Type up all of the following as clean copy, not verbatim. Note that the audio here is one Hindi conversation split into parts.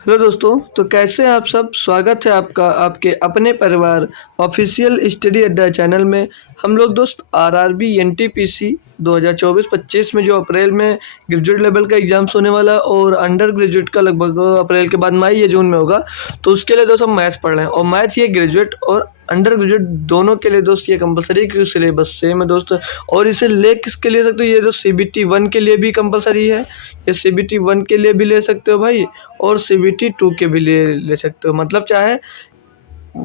हेलो दोस्तों, तो कैसे हैं आप सब। स्वागत है आपका आपके अपने परिवार ऑफिशियल स्टडी अड्डा चैनल में। हम लोग दोस्त आरआरबी एनटीपीसी 2024-25 में जो अप्रैल में ग्रेजुएट लेवल का एग्जाम्स होने वाला और अंडर ग्रेजुएट का लगभग अप्रैल के बाद मई या जून में होगा। तो उसके लिए दोस्त हम मैथ्स पढ़ रहे हैं और मैथ्स ये ग्रेजुएट और अंडर ग्रेजुएट दोनों के लिए दोस्त ये कंपलसरी है क्योंकि सिलेबस सेम है दोस्त। और इसे ले किसके ले सकते हो, ये जो सीबीटी 1 के लिए भी कंपलसरी है, ये सीबीटी 1 के लिए भी ले सकते हो भाई और सीबीटी 2 के भी लिए ले सकते हो। मतलब चाहे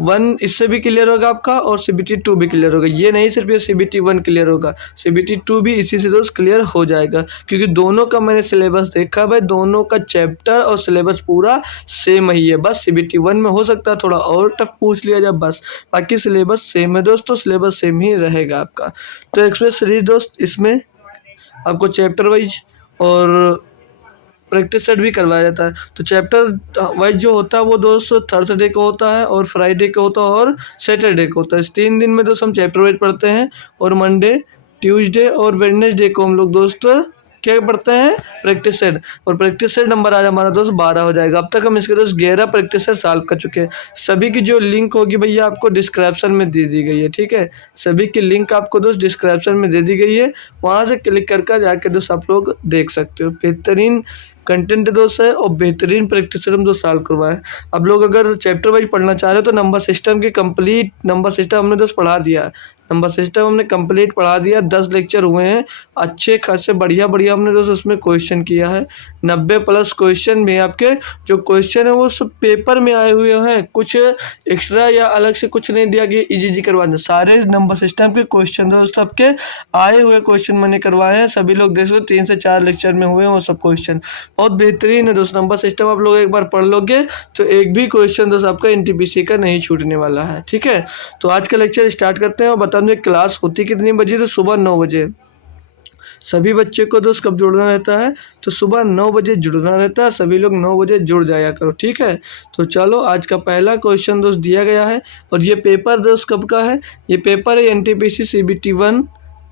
1 इससे भी क्लियर होगा आपका और सीबीटी 2 भी क्लियर होगा। ये नहीं सिर्फ ये सीबीटी 1 क्लियर होगा, सीबीटी 2 भी इसी से दोस्त क्लियर हो जाएगा क्योंकि दोनों का मैंने सिलेबस देखा भाई, दोनों का चैप्टर और सिलेबस पूरा सेम ही है। बस सीबीटी 1 में हो सकता है थोड़ा और टफ पूछ लिया जाए बस, बाकी सिलेबस सेम है दोस्तों, सिलेबस सेम ही रहेगा आपका। तो एक्सप्रेस सीरीज दोस्त इसमें आपको चैप्टर वाइज और प्रैक्टिस सेट भी करवाया जाता है। तो चैप्टर वाइज जो होता है वो दोस्त थर्सडे को होता है और फ्राइडे को होता है और सैटरडे को होता है। इस 3 दिन में दोस्त हम चैप्टर वाइज पढ़ते हैं और मंडे, ट्यूसडे और वेडनेसडे को हम लोग दोस्त क्या पढ़ते हैं, प्रैक्टिस सेट। और प्रैक्टिस सेट नंबर आज हमारा दोस्त 12 हो जाएगा। अब तक हम इसके दोस्त 11 प्रैक्टिस सेट सॉल्व कर चुके हैं। सभी की जो लिंक होगी भैया आपको डिस्क्रिप्शन में दे दी गई है, ठीक है। सभी की लिंक आपको दोस्त डिस्क्रिप्शन में दे दी गई है, वहाँ से क्लिक कर जाके दोस्त आप लोग देख सकते हो। बेहतरीन कंटेंट दोस्त है और बेहतरीन प्रैक्टिस हम दोस्त सॉल्व करवाए। अब लोग अगर चैप्टर वाइज पढ़ना चाह रहे हो तो नंबर सिस्टम की कंप्लीट नंबर सिस्टम हमने दोस्त पढ़ा दिया है। नंबर सिस्टम हमने कंप्लीट पढ़ा दिया, 10 लेक्चर हुए हैं, अच्छे खासे बढ़िया बढ़िया हमने दोस्त उसमें क्वेश्चन किया है। 90 प्लस क्वेश्चन भी आपके जो क्वेश्चन है वो सब पेपर में आए हुए हैं, कुछ एक्स्ट्रा या अलग से कुछ नहीं दिया गया, इजी करवा दें। सारे नंबर सिस्टम के क्वेश्चन दोस्त आपके आए हुए क्वेश्चन मैंने करवाए हैं। सभी लोग देख सकते 3 से 4 लेक्चर में हुए हैं वो सब क्वेश्चन, बहुत बेहतरीन है दोस्त। नंबर सिस्टम आप लोग एक बार पढ़ लोगे तो एक भी क्वेश्चन दोस्त आपका एनटीपीसी का नहीं छूटने वाला है, ठीक है। तो आज का लेक्चर स्टार्ट करते हैं और बता दें क्लास होती कितनी बजे, तो सुबह 9 बजे। सभी बच्चे को दोस्त कब जुड़ना रहता है, तो सुबह 9 बजे जुड़ना रहता है। सभी लोग 9 बजे जुड़ जाया करो, ठीक है। तो चलो आज का पहला क्वेश्चन दोस्त दिया गया है और ये पेपर दोस्त कब का है, ये पेपर है एनटीपीसी सीबीटी 1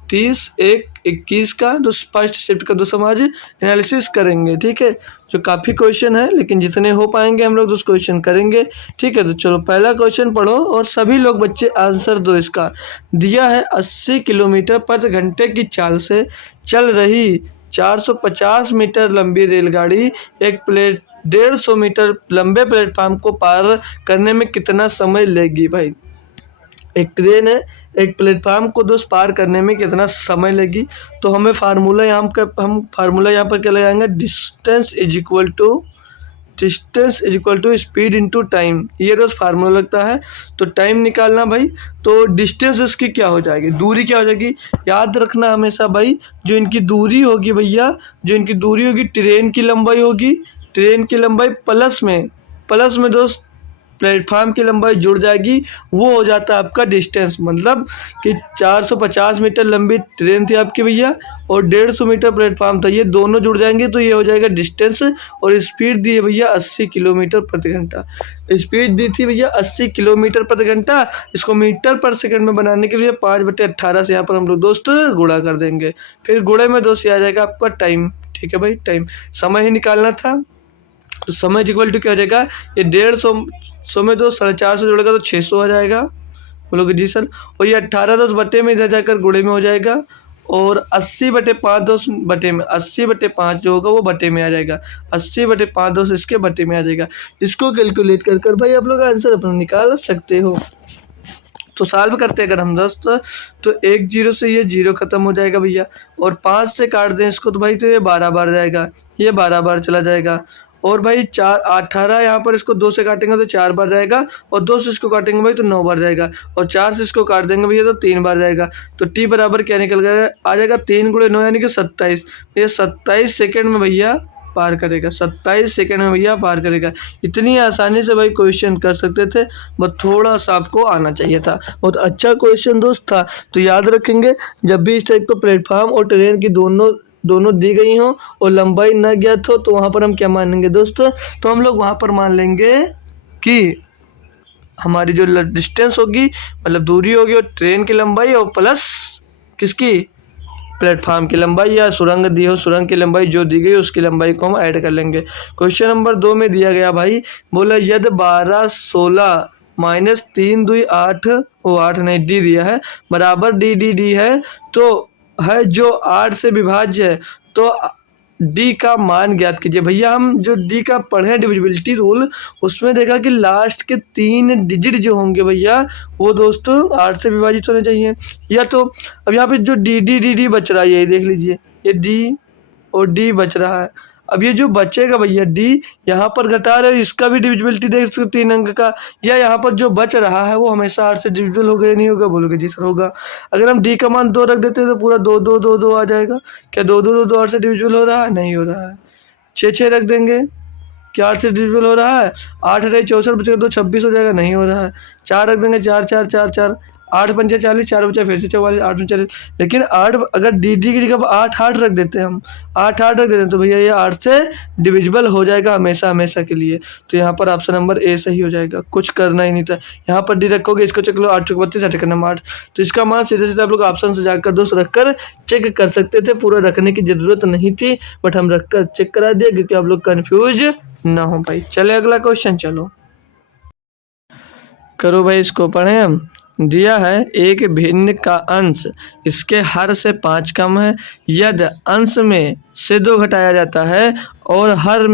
30/1/21 का। दोस्त फर्स्ट शिफ्ट का दोस्त हम आज एनालिसिस करेंगे, ठीक है। जो काफ़ी क्वेश्चन है लेकिन जितने हो पाएंगे हम लोग दोस्त क्वेश्चन करेंगे, ठीक है। तो चलो पहला क्वेश्चन पढ़ो और सभी लोग बच्चे आंसर दो इसका। दिया है 80 किलोमीटर प्रति घंटे की चाल से चल रही 450 मीटर लंबी रेलगाड़ी एक प्लेट 150 मीटर लंबे प्लेटफार्म को पार करने में कितना समय लेगी भाई। एक ट्रेन है, एक प्लेटफार्म को दोस्त पार करने में कितना समय लगी। तो हमें फार्मूला यहाँ पर क्या लगाएंगे, distance is equal to speed into time. ये दोस्त फार्मूला लगता है। तो टाइम निकालना भाई, तो डिस्टेंस इसकी क्या हो जाएगी, दूरी क्या हो जाएगी। याद रखना हमेशा भाई, जो इनकी दूरी होगी भैया, जो इनकी दूरी होगी ट्रेन की लंबाई होगी, ट्रेन की लंबाई प्लस में दोस्त प्लेटफार्म की लंबाई जुड़ जाएगी, वो हो जाता है आपका डिस्टेंस। मतलब कि 450 मीटर लंबी ट्रेन थी आपकी भैया और 150 मीटर प्लेटफार्म था, ये दोनों जुड़ जाएंगे तो ये हो जाएगा डिस्टेंस। और स्पीड दी है भैया 80 किलोमीटर प्रति घंटा। स्पीड दी थी भैया 80 किलोमीटर प्रति घंटा। इसको मीटर पर सेकंड में बनाने के लिए 5/18 से यहाँ पर हम लोग दोस्त गुणा कर देंगे। फिर गुणे में दोस्त ये आ जाएगा आपका टाइम, ठीक है भाई। टाइम समय ही निकालना था, तो समय इक्वल टू क्या हो जाएगा, ये 150 में दो 450 जोड़ेगा तो 600 आ जाएगा, बोलोगे जी सर। और ये 18 दोस्त बटे में इधर जाकर गुणे में हो जाएगा और 80/5 दोस्त बटे में, 80/5 जो होगा वो बटे में आ जाएगा, 80/5 दोस्त इसके बटे में आ जाएगा। इसको कैलकुलेट कर भाई आप लोग आंसर अपना निकाल सकते हो। तो सॉल्व करते अगर हम दोस्त, तो 1 0 से ये 0 खत्म हो जाएगा भैया और 5 से काट दें इसको तो भाई तो ये 12 बार जाएगा, ये 12 बार चला जाएगा। और भाई 18 यहाँ पर इसको 2 से काटेंगे तो 4 बार जाएगा और 2 से इसको काटेंगे भाई तो 9 बार जाएगा और 4 से इसको काट देंगे भैया तो 3 बार जाएगा। तो टी बराबर क्या निकल गया आ जाएगा 3 × 9 यानी कि 27। ये 27 सेकेंड में भैया पार करेगा, 27 सेकेंड में भैया पार करेगा। इतनी आसानी से भाई क्वेश्चन कर सकते थे, बस थोड़ा सा आपको आना चाहिए था। बहुत अच्छा क्वेश्चन दोस्त था। तो याद रखेंगे जब भी इस टाइप का प्लेटफार्म और ट्रेन की दोनों दी गई हो और लंबाई न ज्ञात हो तो वहाँ पर हम क्या मानेंगे दोस्तों, तो हम लोग वहाँ पर मान लेंगे कि हमारी जो डिस्टेंस होगी मतलब दूरी होगी और ट्रेन की लंबाई और प्लस किसकी, प्लेटफॉर्म की लंबाई या सुरंग दी हो, सुरंग की लंबाई जो दी गई उसकी लंबाई को हम ऐड कर लेंगे। क्वेश्चन नंबर 2 में दिया गया भाई, बोला यदि 12 16 माइनस 3 2 8, वो 8 नहीं डी दिया है, बराबर डी डी डी है, तो है जो 8 से विभाज्य है, तो डी का मान ज्ञात कीजिए। भैया हम जो डी का पढ़े डिविजिबिलिटी रूल, उसमें देखा कि लास्ट के 3 डिजिट जो होंगे भैया वो दोस्तों 8 से विभाजित होने चाहिए। या तो अब यहाँ पे जो डी डी डी डी बच रहा है, ये देख लीजिए, ये डी और डी बच रहा है। अब ये जो बचेगा भैया डी, यहाँ पर घटा रहे हो, इसका भी डिविजिबिलिटी देख सकते हो 3 अंक का, या यहाँ पर जो बच रहा है वो हमेशा 8 से डिविजिबल होगा या नहीं होगा, बोलोगे जी सर होगा। अगर हम डी का मान 2 रख देते हैं तो पूरा 2 2 2 2 आ जाएगा। क्या 2 2 2 2 8 से डिविजिबल हो रहा है? नहीं हो रहा है। 6 6 रख देंगे, क्या 8 से डिविजिबल हो रहा है? 8 रहे 64 बचेगा 2 26 हो जाएगा, नहीं हो रहा है। 4 रख देंगे, 4 4 4 4, 8 पंचे 40, 4 बचा फिर से 44, 8 में 40। लेकिन 8 अगर डी डी की जगह 8 8 रख देते हैं हम, 8 8 रख देते हैं तो भैया ये 8 से डिविजिबल हो जाएगा हमेशा हमेशा के लिए। तो यहाँ पर ऑप्शन नंबर ए सही हो जाएगा, कुछ करना ही नहीं था। यहाँ पर डी रखोगे, इसको चेक लो, 8 चौक 32, 8 नंबर 8, तो इसका मान सीधे सीधे आप लोग ऑप्शन से जाकर दोस्त रखकर चेक कर सकते थे, पूरा रखने की जरूरत नहीं थी, बट हम रखकर चेक करा दिए क्योंकि आप लोग कन्फ्यूज ना हो भाई। चले अगला क्वेश्चन, चलो करो भाई, इसको पढ़ें हम। दिया है एक भिन्न का अंश इसके हर से 5 कम है, यदि अंश में से 2 घटाया जाता है और हर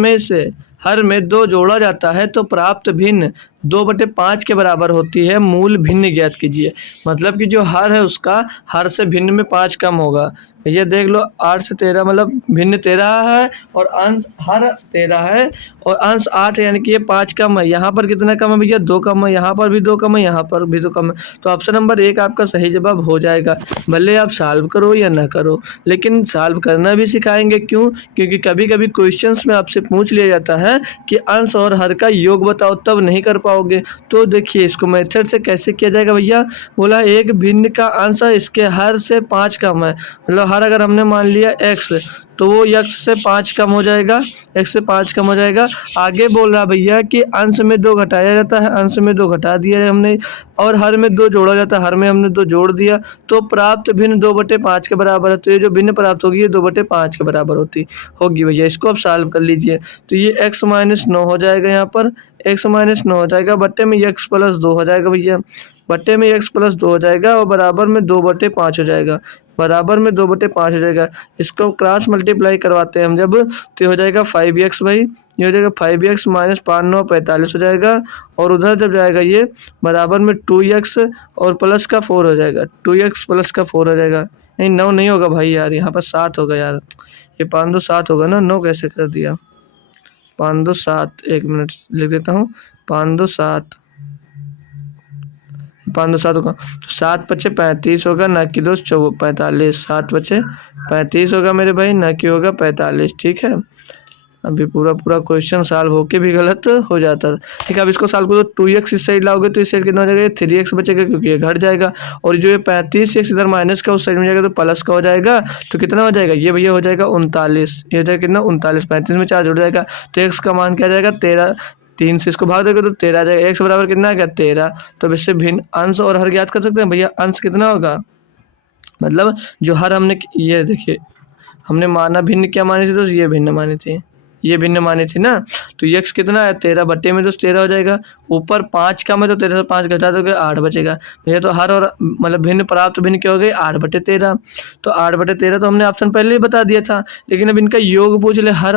में 2 जोड़ा जाता है तो प्राप्त भिन्न 2/5 के बराबर होती है, मूल भिन्न ज्ञात कीजिए। मतलब कि जो हर है उसका हर से भिन्न में 5 कम होगा। ये देख लो 8 से 13 मतलब भिन्न 13 है और अंश हर 13 है और अंश 8 है, यानी कि ये 5 कम है। यहाँ पर कितना कम है भैया? 2 कम है, यहाँ पर भी 2 कम है, यहाँ पर भी 2 कम है। तो ऑप्शन नंबर 1 आपका सही जवाब हो जाएगा। भले आप सॉल्व करो या ना करो, लेकिन सॉल्व करना भी सिखाएंगे। क्यों? क्योंकि कभी कभी क्वेश्चंस में आपसे पूछ लिया जाता है कि अंश और हर का योग बताओ, तब नहीं कर पाओगे। तो देखिए इसको मेथड से कैसे किया जाएगा भैया। बोला एक भिन्न का अंश है इसके हर से 5 कम है, मतलब हर अगर हमने मान लिया x तो वो x से 5 कम हो जाएगा, x से 5 कम हो जाएगा। आगे बोल रहा भैया कि अंश में 2 घटाया जाता है, अंश में 2 घटा दिया है हमने, और हर में 2 जोड़ा जाता है, हर में हमने 2 जोड़ दिया, तो प्राप्त भिन्न 2/5 के बराबर है। तो ये जो भिन्न प्राप्त होगी ये 2/5 के बराबर होगी भैया। इसको आप सॉल्व कर लीजिए, तो ये x - 9 हो जाएगा, यहाँ पर x - 9 हो जाएगा, बट्टे में x + 2 हो जाएगा भैया, बट्टे में x + 2 हो जाएगा और बराबर में 2/5 हो जाएगा, बराबर में 2/5 हो जाएगा। इसको क्रॉस मल्टीप्लाई करवाते हैं हम जब, तो ये हो जाएगा 5x भाई, ये हो जाएगा 5x - 5 9 45 हो जाएगा, और उधर जब जाएगा ये बराबर में 2x और प्लस का 4 हो जाएगा, 2x प्लस का 4 हो जाएगा। नहीं 9 नहीं होगा भाई यार, यहाँ पर 7 होगा यार, ये 5 2 7 होगा ना, 9 कैसे कर दिया? 5 2 7, 1 मिनट लिख देता हूँ, 5 2 7, 5 2 7 होगा, 7 × 5 = 35 होगा, ना कि दोस्त 45, 7 × 35 होगा मेरे भाई, ना कि होगा 45। ठीक है, अभी पूरा क्वेश्चन सॉल्व होके भी गलत हो जाता है। ठीक है, अब इसको सॉल्व करो, 2x इस साइड लाओगे तो इस साइड कितना हो जाएगा? 3x बचेगा क्योंकि ये घट जाएगा, और जो ये 35x इधर माइनस का उस साइड में जाएगा तो प्लस का हो जाएगा, तो कितना हो जाएगा? ये भैया हो जाएगा 39, ये हो जाएगा कितना? 39, 35 में 4 जुड़ जाएगा, तो x का मान क्या आ जाएगा? 13, 3 से इसको भाग देगा तो 13 आ जाएगा, x बराबर कितना आ गया? 13। तो अब इससे भिन्न अंश और हर ज्ञात कर सकते हैं भैया। अंश कितना होगा? मतलब जो हर हमने, ये देखिए हमने माना भिन्न क्या मानी थी, तो ये भिन्न मानी थी, ये भिन्न मानी थी ना, तो x कितना है? 13, बट्टे में तो 13 हो जाएगा, ऊपर 5 कम है तो 13 से 5 घटा दोगे 8 बचेगा भैया। तो हर और मतलब भिन्न प्राप्त भिन्न क्या हो गई? 8/13। तो 8/13 तो हमने ऑप्शन पहले ही बता दिया था, लेकिन अब इनका योग पूछ ले, हर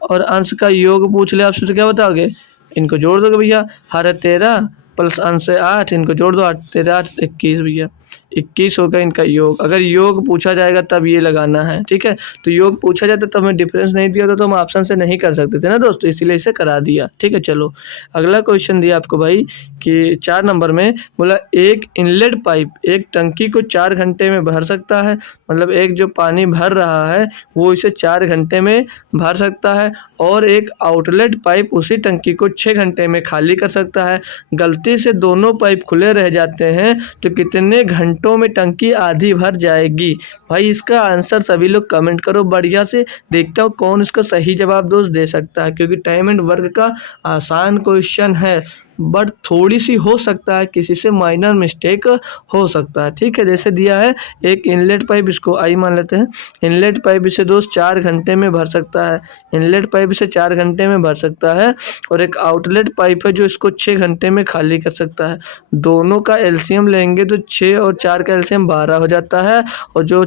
और अंश का योग पूछ ले आपसे, तो क्या बताओगे? इनको जोड़ दोगे भैया, हर है 13 प्लस अंश है 8, इनको जोड़ दो, 8 13 8 21 भैया, 21 होगा इनका योग। अगर योग पूछा जाएगा तब ये लगाना है, ठीक है। तो योग पूछा जाता तो हमें डिफरेंस नहीं दिया तो हम ऑप्शन से नहीं कर सकते थे ना दोस्तों, इसीलिए इसे करा दिया, ठीक है। चलो अगला क्वेश्चन दिया आपको भाई कि 4 नंबर में बोला एक इनलेट पाइप एक टंकी को 4 घंटे में भर सकता है, मतलब एक जो पानी भर रहा है वो इसे 4 घंटे में भर सकता है, और एक आउटलेट पाइप उसी टंकी को 6 घंटे में खाली कर सकता है। गलती से दोनों पाइप खुले रह जाते हैं तो कितने घंटों में टंकी आधी भर जाएगी? भाई इसका आंसर सभी लोग कमेंट करो बढ़िया से, देखता हूँ कौन इसका सही जवाब दोस्त दे सकता है, क्योंकि टाइम एंड वर्क का आसान क्वेश्चन है, बट थोड़ी सी हो सकता है, किसी से माइनर मिस्टेक हो सकता है। ठीक है, जैसे दिया है एक इनलेट पाइप, इसको आई मान लेते हैं। इनलेट पाइप इसे दोस्त 4 घंटे में भर सकता है। इनलेट पाइप इसे 4 घंटे में भर सकता है। और एक आउटलेट पाइप है जो इसको 6 घंटे में खाली कर सकता है। दोनों का एलसीएम लेंगे तो 6 और 4 का एलसीएम 12 हो जाता है। और जो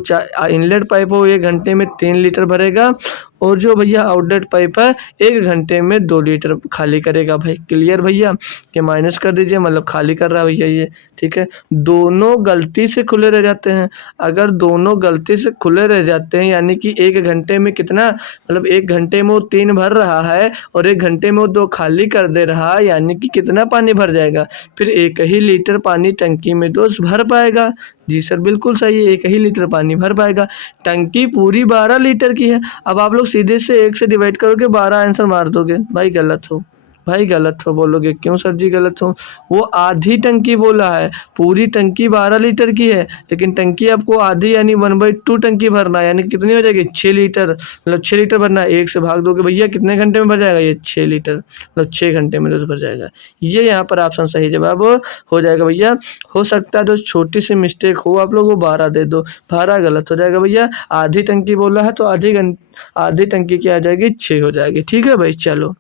इनलेट पाइप हो 1 घंटे में 3 लीटर भरेगा, और जो भैया आउटलेट पाइप है 1 घंटे में 2 लीटर खाली करेगा। भाई क्लियर भैया, कि माइनस कर दीजिए, मतलब खाली कर रहा है भैया ये। ठीक है, दोनों गलती से खुले रह जाते हैं। अगर दोनों गलती से खुले रह जाते हैं, यानी कि 1 घंटे में कितना, मतलब 1 घंटे में वो 3 भर रहा है और 1 घंटे में वो 2 खाली कर दे रहा है, यानी कि कितना पानी भर जाएगा, फिर 1 ही लीटर पानी टंकी में दोस्त भर पाएगा। जी सर, बिल्कुल सही है, 1 ही लीटर पानी भर पाएगा। टंकी पूरी 12 लीटर की है। अब आप लोग सीधे से 1 से डिवाइड करोगे, 12 आंसर मार दोगे। भाई गलत हो, भाई गलत हो बोलोगे, क्यों सर जी गलत हो? वो आधी टंकी बोला है, पूरी टंकी 12 लीटर की है, लेकिन टंकी आपको आधी यानी 1/2 टंकी भरना है, यानी कितनी हो जाएगी 6 लीटर, मतलब 6 लीटर भरना है। 1 से भाग दोगे भैया, कितने घंटे में भर जाएगा ये 6 लीटर, मतलब 6 घंटे में तो भर जाएगा। ये यहाँ पर ऑप्शन सही जवाब हो जाएगा भैया। हो सकता है तो छोटी सी मिस्टेक हो आप लोग, वो 12 दे दो, 12 गलत हो जाएगा भैया। आधी टंकी बोला है तो आधी टंकी क्या आ जाएगी, 6 हो जाएगी। ठीक है भाई, चलो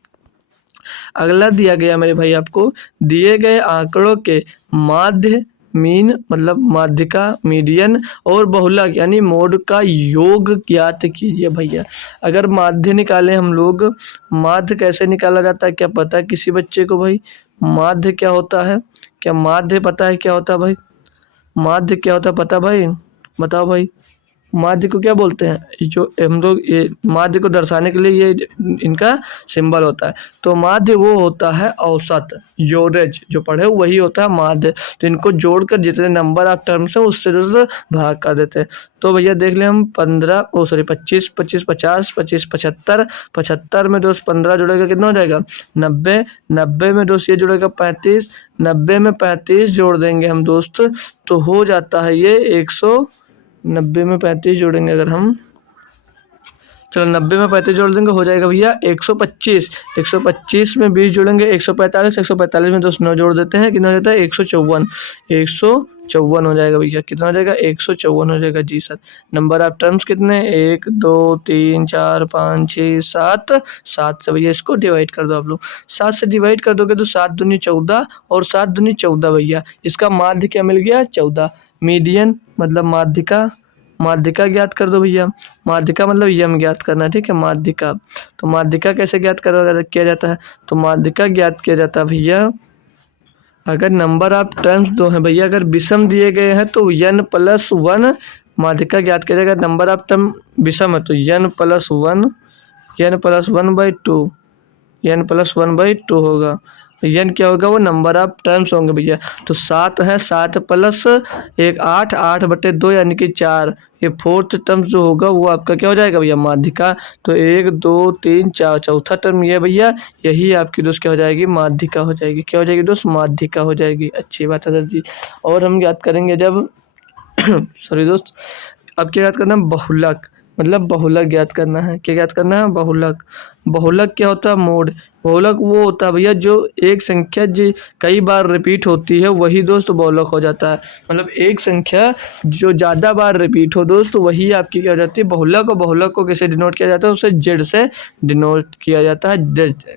अगला दिया गया मेरे भाई आपको, दिए गए आंकड़ों के माध्य, मीन मतलब माध्यिका, मीडियन और बहुलक यानी मोड का योग ज्ञात कीजिए। भैया अगर माध्य निकालें हम लोग, माध्य कैसे निकाला जाता है, क्या पता है किसी बच्चे को? भाई माध्य क्या होता है, क्या माध्य पता है क्या होता है भाई? माध्य क्या होता है पता भाई? बताओ भाई, माध्य को क्या बोलते हैं? जो हम लोग ये माध्य को दर्शाने के लिए ये इनका सिंबल होता है। तो माध्य वो होता है औसत, एवरेज, जो पढ़े हो वही होता है माध्य। तो इनको जोड़कर जितने नंबर ऑफ टर्म्स है उससे जो भाग कर देते हैं। तो भैया देख लें हम 25, 25, 50, 25, 75, 75 में दोस्त 15 जुड़ेगा, कितना हो जाएगा 90, 90 में दोस्त ये जुड़ेगा 35, 90 में 35 जोड़ देंगे हम दोस्त, तो हो जाता है ये 90 में 35 जोड़ेंगे अगर हम, चलो 90 में 35 जोड़ देंगे, हो जाएगा भैया 125, 125 में 20 जोड़ेंगे 145, 145 में 9 जोड़ देते हैं, कितना हो जाता है 154, 154 हो जाएगा भैया, कितना हो जाएगा 154 हो जाएगा। जी सर, नंबर ऑफ टर्म्स कितने, 1 2 3 4 5 6 7, 7 से भैया इसको डिवाइड कर दो आप लोग, 7 से डिवाइड कर दोगे तो 7 दूनी 14 और 7 दूनी 14 भैया, इसका माध्य क्या मिल गया 14। मीडियन मतलब माध्यिका, माध्यिका ज्ञात कर दो भैया, माध्यिका मतलब यम ज्ञात करना, ठीक है माध्यिका। तो माध्यिका कैसे ज्ञात किया जाता है, तो माध्यिका ज्ञात किया जाता है भैया, अगर नंबर ऑफ टर्म्स दो हैं भैया, अगर विषम दिए गए हैं तो n+1 माध्यिका ज्ञात किया जाएगा। नंबर ऑफ टर्म विषम है तो n+1, n+1/2, n+1/2 होगा। n क्या होगा, वो नंबर ऑफ टर्म्स होंगे भैया। तो 7 है, 7 प्लस 1 8, 8/2 यानी कि 4, ये फोर्थ टर्म जो होगा वो आपका क्या हो जाएगा भैया माध्यिका। तो 1 2 3 4, चौथा टर्म ये भैया, यही आपकी दोस्त क्या हो जाएगी माध्यिका हो जाएगी। क्या हो जाएगी दोस्त, माध्यिका हो जाएगी। अच्छी बात है सर जी। और हम याद करेंगे जब सॉरी दोस्त, अब क्या याद करना है, बहुलक, मतलब बहुलक ज्ञात करना है। क्या ज्ञात करना है, बहुलक। बहुलक क्या होता है, मोड। बहुलक वो होता है भैया जो एक संख्या जो कई बार रिपीट होती है वही दोस्त बहुलक हो जाता है। मतलब एक संख्या जो ज़्यादा बार रिपीट हो दोस्त वही आपकी क्या हो जाती है बहुलक। और बहुलक को कैसे डिनोट किया जाता है, उसे जेड से डिनोट किया जाता है,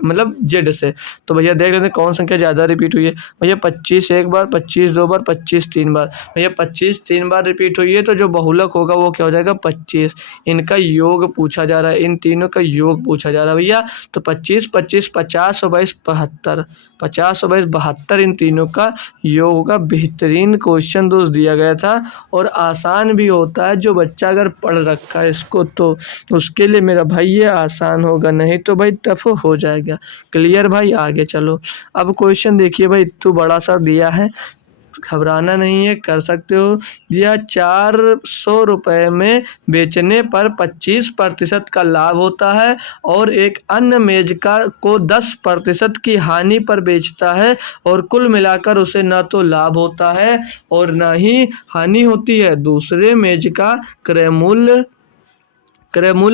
मतलब जेड से। तो भैया देख लेते हैं कौन संख्या ज़्यादा रिपीट हुई है। भैया 25 एक बार, 25 2 बार, 25 3 बार। भैया 25 3 बार रिपीट हुई है तो जो बहुलक होगा वो क्या हो जाएगा 25। इनका योग पूछा जा रहा है, इन तीनों का योग पूछा जा रहा है भैया। तो 25 25 50 और 22 72, 50 और 22 72 इन तीनों का योग का बेहतरीन क्वेश्चन दोस्त दिया गया था। और आसान भी होता है, जो बच्चा अगर पढ़ रखा है इसको तो उसके लिए मेरा भाई ये आसान होगा, नहीं तो भाई टफ हो जाएगा। क्लियर भाई, आगे चलो। अब क्वेश्चन देखिए भाई, इतना बड़ा सा दिया है, घबराना नहीं है, कर सकते हो। यह 400 रुपये में बेचने पर 25% का लाभ होता है और एक अन्य मेजका को 10% की हानि पर बेचता है और कुल मिलाकर उसे न तो लाभ होता है और न ही हानि होती है। दूसरे मेज का क्रय मूल्य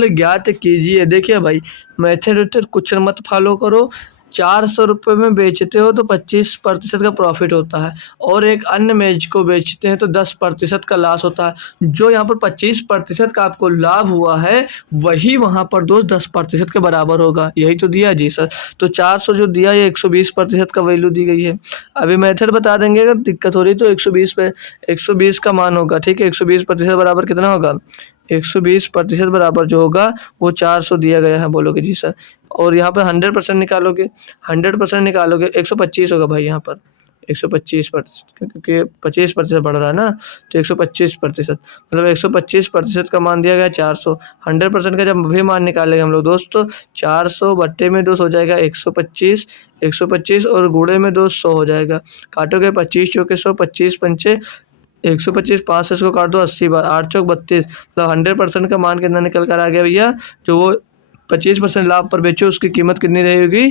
ज्ञात कीजिए। देखिए भाई, मैथड कुछ मत फॉलो करो, ₹400 में बेचते हो तो 25% का प्रॉफिट होता है और एक अन्य मैच को बेचते हैं तो 10% का लॉस होता है। जो यहाँ पर 25% का आपको लाभ हुआ है वही वहाँ पर दोस्त 10% के बराबर होगा। यही तो दिया जी सर। तो 400 जो दिया ये 120% का वैल्यू दी गई है। अभी मेथड बता देंगे, अगर दिक्कत हो रही तो 120 पे 120 का मान होगा, ठीक है। 120% बराबर कितना होगा? 120% बराबर जो होगा वो 400 दिया गया है, बोलोगे जी सर। और यहाँ पे 100% निकालोगे, 100% निकालोगे 125 होगा भाई यहाँ पर। 125% क्योंकि 25% बढ़ रहा है ना, तो 125% मतलब 125% का मान दिया गया 400। 100% का जब भी मान निकालेंगे हम लोग दोस्त तो 400 बट्टे में 2 हो जाएगा 125, 125 और गुणे में 200 हो जाएगा। काटोगे 25 चौके 100, 25 पंचे 125, 5 से इसको काट दो 80 बार, 8 चौक 32, मतलब 100% का मान कितना निकल कर आ गया भैया? जो वो 25% लाभ पर बेचो उसकी कीमत कितनी रहेगी?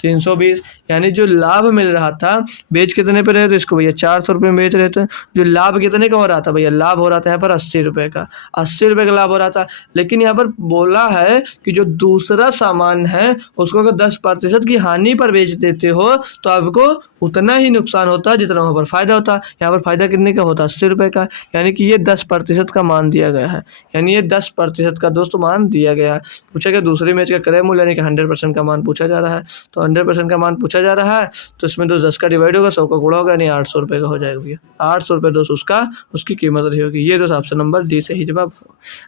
320। यानी जो लाभ मिल रहा था, बेच कितने पे रहे थे इसको भैया? 400 रुपये में बेच रहे थे। जो लाभ कितने का हो रहा था भैया? लाभ हो रहा था यहाँ पर 80 रुपये का, 80 रुपये का लाभ हो रहा था। लेकिन यहाँ पर बोला है कि जो दूसरा सामान है उसको अगर 10% की हानि पर बेच देते हो तो आपको उतना ही नुकसान होता है जितना वहाँ पर फायदा होता है। यहाँ पर फायदा कितने का होता है? 80 रुपये का। यानी कि ये 10% का मान दिया गया है, यानी ये 10% का दोस्तों मान दिया गया है। पूछा गया दूसरे मैच का क्रय मूल्य यानी कि 100% का मान पूछा जा रहा है, तो 100% का मान पूछा जा रहा है तो इसमें तो 10 का डिवाइड होगा, 100 का गुणा होगा, यानी 800 रुपये का हो जाएगा भैया। 800 रुपये दोस्त उसकी कीमत रही होगी। ये दोस्त ऑप्शन नंबर डी सही जवाब।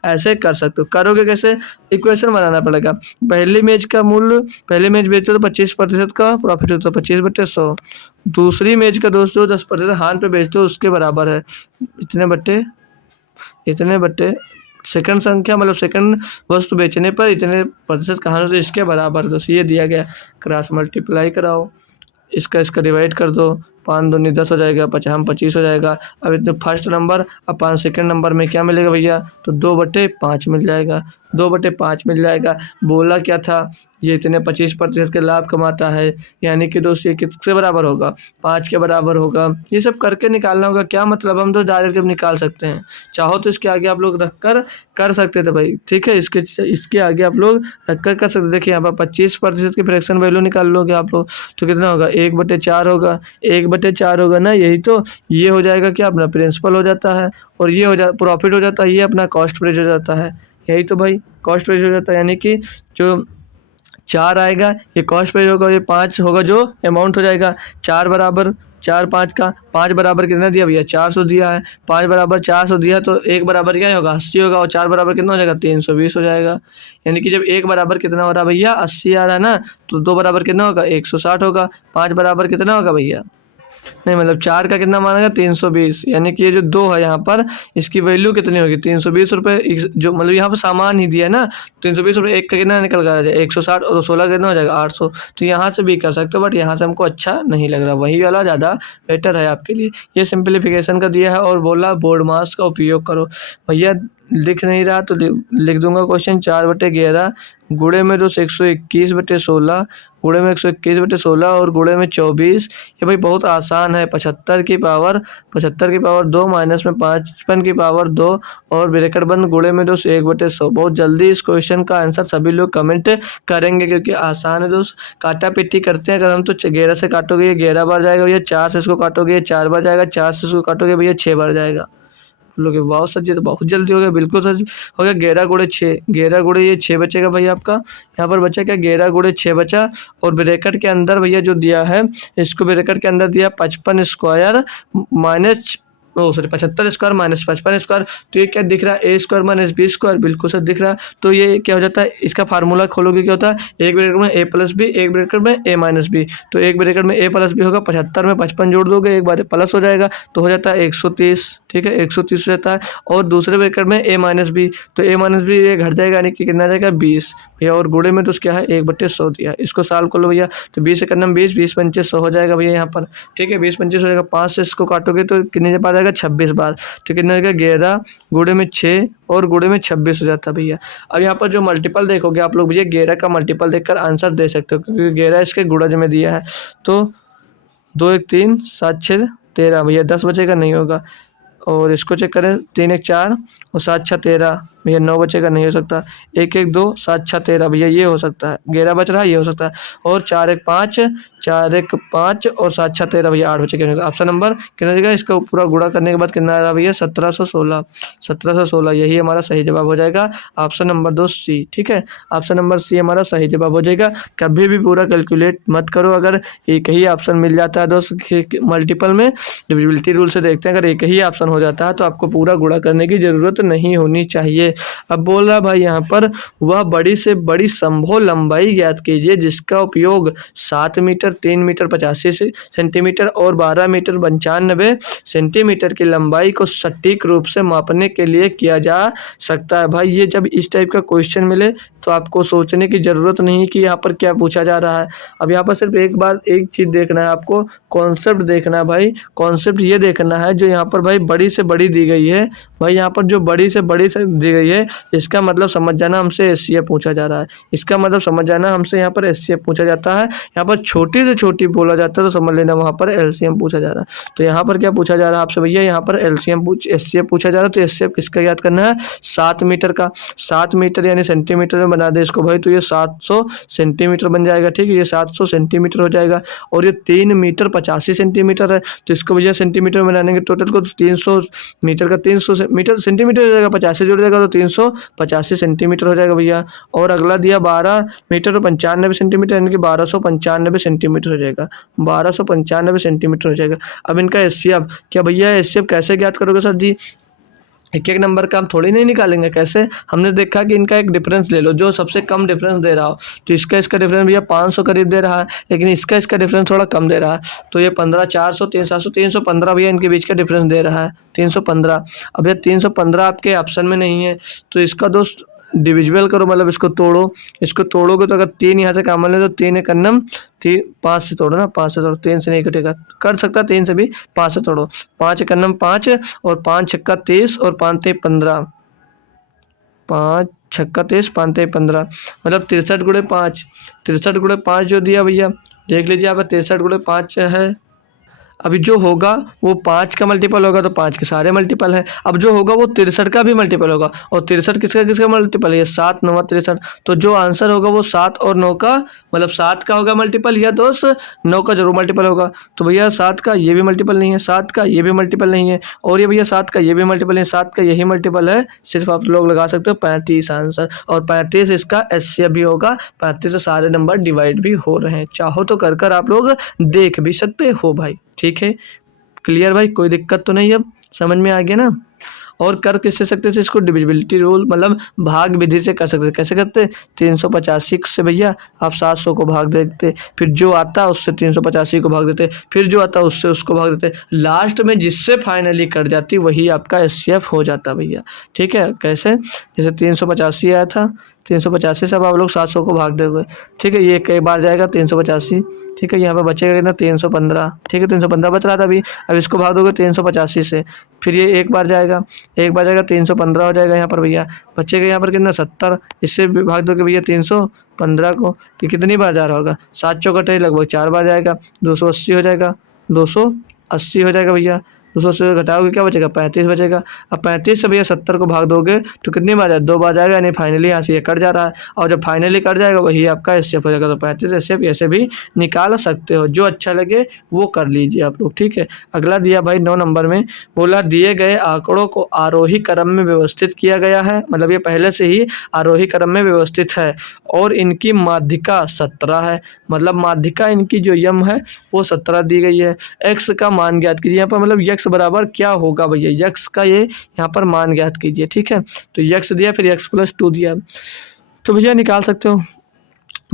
ऐसे कर सकते हो। करोगे कैसे? इक्वेशन बनाना पड़ेगा। पहले मैच का मूल्य, पहले मैच बेचते तो 25% का प्रॉफिट होता है, 25/100। दूसरी मैच का दोस्तों 10% हान पे बेचते हो उसके बराबर है इतने बट्टे सेकंड संख्या, मतलब सेकंड वस्तु बेचने पर इतने प्रतिशत कहां होते इसके बराबर। दोस्तों ये दिया गया, क्रॉस मल्टीप्लाई कराओ, इसका डिवाइड कर दो, 5 दूनी 10 हो जाएगा, 50 25 हो जाएगा। अब इतने फर्स्ट नंबर, अब 5 सेकंड नंबर में क्या मिलेगा भैया? तो 2/5 मिल जाएगा, 2/5 मिल जाएगा। बोला क्या था? ये इतने 25% के लाभ कमाता है, यानी कि दोस्त ये किसके बराबर होगा? 5 के बराबर होगा। ये सब करके निकालना होगा। क्या मतलब, हम तो डायरेक्ट जब निकाल सकते हैं, चाहो तो इसके आगे आप लोग रख कर सकते थे भाई, ठीक है। इसके आगे आप लोग रख कर सकते। देखिए यहाँ पर 25% की फ्रैक्शन वैल्यू निकाल लोगे आप लोग तो कितना होगा? 1/4 होगा, 1/4 होगा ना, यही तो। ये हो जाएगा क्या? अपना प्रिंसिपल हो जाता है और ये प्रॉफिट हो जाता है, ये अपना कॉस्ट प्राइस हो जाता है। यही तो भाई कॉस्ट प्राइस हो जाता है, यानी कि जो 4 आएगा ये कॉस्ट प्राइस होगा, ये 5 होगा जो अमाउंट हो जाएगा। 4 बराबर 4 5 का 5 बराबर कितना दिया भैया? 400 दिया है। 5 बराबर 400 दिया तो 1 बराबर क्या होगा? 80 होगा, और 4 बराबर कितना हो जाएगा? 320 हो जाएगा। यानी कि जब 1 बराबर कितना हो रहा है भैया? 80 आ रहा है ना, तो 2 बराबर कितना होगा? 160 होगा। 5 बराबर कितना होगा भैया? नहीं, मतलब 4 का कितना मानेगा? 320। यानी कि ये जो 2 है यहाँ पर इसकी वैल्यू कितनी होगी? 320 रुपये। जो मतलब यहाँ पर सामान ही दिया है ना, 320 रुपये, एक का कितना निकल कर आ जाएगा? 160 और 16 कितना हो जाएगा? 800। तो यहाँ से भी कर सकते हो, बट यहाँ से हमको अच्छा नहीं लग रहा, वही वाला ज़्यादा बेटर है आपके लिए। ये सिंप्लीफिकेशन का दिया है और बोला बोर्ड मास का उपयोग करो। भैया लिख नहीं रहा तो लिख दूंगा क्वेश्चन। 4/11 गुणे में 2 121/16 गुणे में 121/16 और गुणे में 24। ये भाई बहुत आसान है। 75 की पावर 2 माइनस में 55 की पावर 2 और ब्रैकेट बंद गुणे में 2 1/100। बहुत जल्दी इस क्वेश्चन का आंसर सभी लोग कमेंट करेंगे क्योंकि आसान है दोस्त। काटा पिट्टी करते हैं। अगर हम तो 11 से काटोगे ये 11 बार जाएगा भैया, 4 से इसको काटोगे ये 4 बार जाएगा, 4 से इसको काटोगे भैया 6 बार जाएगा। लोगे वाह सर जी तो बहुत जल्दी हो गया। बिल्कुल सर हो गया। 11 × 6, 11 × ये 6 बचेगा भैया आपका। यहाँ पर बचा क्या? 11 × 6 बचा और ब्रैकेट के अंदर भैया जो दिया है इसको ब्रैकेट के अंदर दिया 55 square minus 75 square minus 55 square. तो ये क्या दिख रहा है? ए स्क्वायर माइनस बी स्क्वायर। बिल्कुल सर दिख रहा है। तो ये क्या हो जाता है? इसका फार्मूला खोलोगे क्या होता है? एक ब्रैकेट में ए प्लस बी, एक ब्रैकेट में ए माइनस बी। तो एक ब्रैकेट में ए प्लस बी होगा, 75 में 55 जोड़ दोगे एक बार प्लस हो जाएगा तो हो जाता है 130, ठीक है 130 हो जाता है। और दूसरे ब्रैकेट में ए माइनस बी, तो ए माइनस बी ये घट जाएगा यानी कि कितना आ जाएगा? 20 भैया। और गुणे में तो क्या है? 1/100 दिया। इसको सॉल्व कर लो भैया। तो 20 से 20, 20 पंचे 100 हो जाएगा भैया यहाँ पर, ठीक है 20 पंचे 100 हो जाएगा। 5 से इसको काटोगे तो कितने बार जाएगा? 26 बार। तो कितना हो जाएगा? 11 गुणे में 6 और गुणे में 26 हो जाता है भैया। अब यहाँ पर जो मल्टीपल देखोगे आप लोग भैया 11 का मल्टीपल देखकर आंसर दे सकते हो क्योंकि 11 इसके गुणज में दिया है। तो 2 1 3 7 6 13 भैया 10 बचेगा नहीं होगा। और इसको चेक करें 3 1 4 और 7 6 13 भैया 9 बचेगा, नहीं हो सकता। 1 1 2 7 6 13 भैया ये हो सकता है। 11 बच रहा है, ये हो सकता है। और 4 1 5, 4 1 5 और 7 6 13 भैया 8 बचेगा। ऑप्शन नंबर कितना देगा, इसका पूरा गुणा करने के बाद कितना आ रहा भैया 1716। 1716 यही हमारा सही जवाब हो जाएगा। ऑप्शन नंबर 2 सी। ठीक है, ऑप्शन नंबर सी हमारा सही जवाब हो जाएगा। कभी भी पूरा कैलकुलेट मत करो। अगर एक ही ऑप्शन मिल जाता है दोस्त मल्टीपल में, डिविजिबिलिटी रूल से देखते हैं, अगर एक ही ऑप्शन हो जाता है तो आपको पूरा गुणा करने की जरूरत नहीं होनी चाहिए। अब बोल रहा भाई यहाँ पर, वह बड़ी से बड़ी संभव लंबाई ज्ञात कीजिए जिसका उपयोग 7 मीटर, 3 मीटर 85 सेंटीमीटर और 12 मीटर 95 सेंटीमीटर की लंबाई को सटीक रूप से मापने के लिए किया जा सकता है। भाई ये जब इस टाइप का क्वेश्चन मिले तो आपको सोचने की ज़रूरत नहीं कि यहाँ पर क्या पूछा जा रहा है। अब यहाँ पर सिर्फ एक बार एक चीज़ देखना है आपको, कॉन्सेप्ट देखना है भाई। कॉन्सेप्ट ये देखना है जो यहाँ पर भाई बड़ी से बड़ी दी गई है, भाई यहाँ पर जो बड़ी से बड़ी से दी गई है, इसका मतलब समझ जाना हमसे एचसीएफ पूछा जा रहा है। इसका मतलब समझ जाना हमसे यहाँ पर एचसीएफ पूछा जाता है। यहाँ पर छोटी से छोटी बोला जाता है तो समझ लेना वहाँ पर एलसीएम पूछा जा रहा है। तो यहाँ पर क्या पूछा जा रहा है आपसे भैया, यहाँ पर एचसीएफ पूछा जा रहा है। तो एचसीएफ किसका याद करना है, 7 मीटर का। 7 मीटर यानी सेंटीमीटर में बना दे इसको भाई, तो ये 700 सेंटीमीटर बन जाएगा। ठीक है, ये 700 सेंटीमीटर हो जाएगा। और ये 3 मीटर 85 सेंटीमीटर है, तो इसको भैया सेंटीमीटर में बनाने के टोटल को 300 मीटर का 300 मीटर सेंटीमीटर हो जाएगा, 85 जुड़ जाएगा तो 385 सेंटीमीटर हो जाएगा भैया। और अगला दिया 12 मीटर और 95 सेंटीमीटर, यानी कि 1295 सेंटीमीटर हो जाएगा। 1295 सेंटीमीटर हो जाएगा। अब इनका एचसीएफ क्या भैया, एचसीएफ कैसे ज्ञात करोगे सर जी, एक एक नंबर का हम थोड़ी नहीं निकालेंगे। कैसे, हमने देखा कि इनका एक डिफरेंस ले लो जो सबसे कम डिफरेंस दे रहा हो, तो इसका डिफरेंस भैया 500 करीब दे रहा है, लेकिन इसका डिफरेंस थोड़ा कम दे रहा है, तो ये 15 400 300 315 भैया इनके बीच का डिफरेंस दे रहा है 315। अब ये 315 आपके ऑप्शन में नहीं है, तो इसका दोस्त डिविजिबल करो, मतलब इसको तोड़ो। इसको तोड़ोगे तो अगर 3 यहाँ से कॉमन ले तो 3 एक अन्नम 3, 5 से तोड़ो ना, 5 से तोड़ो, 3 से नहीं कटेगा, कर सकता 3 से भी, 5 से तोड़ो। 5 एक अन्नम 5 और 5 छक्का 30 और 5 ते 15, 5 छक्का 30 5 ते 15, मतलब 63 गुणे 5, 63 गुणे 5 जो दिया भैया देख लीजिए आप, 63 गुणे 5 है। अभी जो होगा वो 5 का मल्टीपल होगा तो 5 के सारे मल्टीपल है। अब जो होगा वो 63 का भी मल्टीपल होगा, और 63 किसका किसका मल्टीपल है, ये 7 9 63। तो जो आंसर होगा वो 7 और 9 का, मतलब 7 का होगा मल्टीपल या दोस्त 9 का जरूर मल्टीपल होगा। तो भैया 7 का ये भी मल्टीपल नहीं है, 7 का ये भी मल्टीपल नहीं है, और ये भैया 7 का ये भी मल्टीपल नहीं है, 7 का यही मल्टीपल है। सिर्फ आप लोग लगा सकते हो 35 आंसर, और 35 इसका एचसीएफ भी होगा। 35 से सारे नंबर डिवाइड भी हो रहे हैं, चाहो तो कर आप लोग देख भी सकते हो भाई। ठीक है, क्लियर भाई, कोई दिक्कत तो नहीं, अब समझ में आ गया ना। और कर किससे सकते थे इसको, डिविजिबिलिटी रूल मतलब भाग विधि से कर सकते। कैसे करते, 385 से भैया आप 700 को भाग देते, फिर जो आता उससे 385 को भाग देते, फिर जो आता उससे उसको भाग देते, लास्ट में जिससे फाइनली कट जाती वही आपका एचसीएफ हो जाता भैया। ठीक है, कैसे, जैसे 385 आया था, 385 से अब आप लोग 700 को भाग दोगे। ठीक है, ये कई बार जाएगा 385। ठीक है, यहाँ पे बचेगा कितना 315। ठीक है, 315 बच रहा था अभी, अब इसको भाग दोगे 385 से, फिर ये एक बार जाएगा, 315 हो जाएगा यहाँ पर भैया। बचेगा यहाँ पर कितना 70, इससे भी भाग दोगे भैया 315 को, ये कितनी बार जा रहा होगा, 7 चौकटे लगभग 4 बार जाएगा, 280 हो जाएगा, 280 हो जाएगा भैया। 280 से घटाओगे क्या बचेगा, 35 बचेगा। अब 35 से भैया 70 को भाग दोगे तो कितनी बार जाएगा, 2 बार जाएगा, यानी फाइनली यहाँ से ये कट जा रहा है, और जब फाइनली कट जाएगा वही आपका एचसीएफ हो जाएगा। तो 35 एचसीएफ ऐसे भी निकाल सकते हो, जो अच्छा लगे वो कर लीजिए आप लोग। ठीक है, अगला दिया भाई 9 नंबर में, बोला दिए गए आंकड़ों को आरोही क्रम में व्यवस्थित किया गया है, मतलब ये पहले से ही आरोही क्रम में व्यवस्थित है, और इनकी माध्यिका 17 है, मतलब माध्यिका इनकी जो यम है वो 17 दी गई है। एक्स का मान ज्ञात कीजिए, यहाँ पर मतलब यक्स बराबर क्या होगा भैया, यक्स का ये यहाँ पर मान ज्ञात कीजिए। ठीक है, तो यक्स दिया, फिर x + 2 दिया, तो भैया निकाल सकते हो।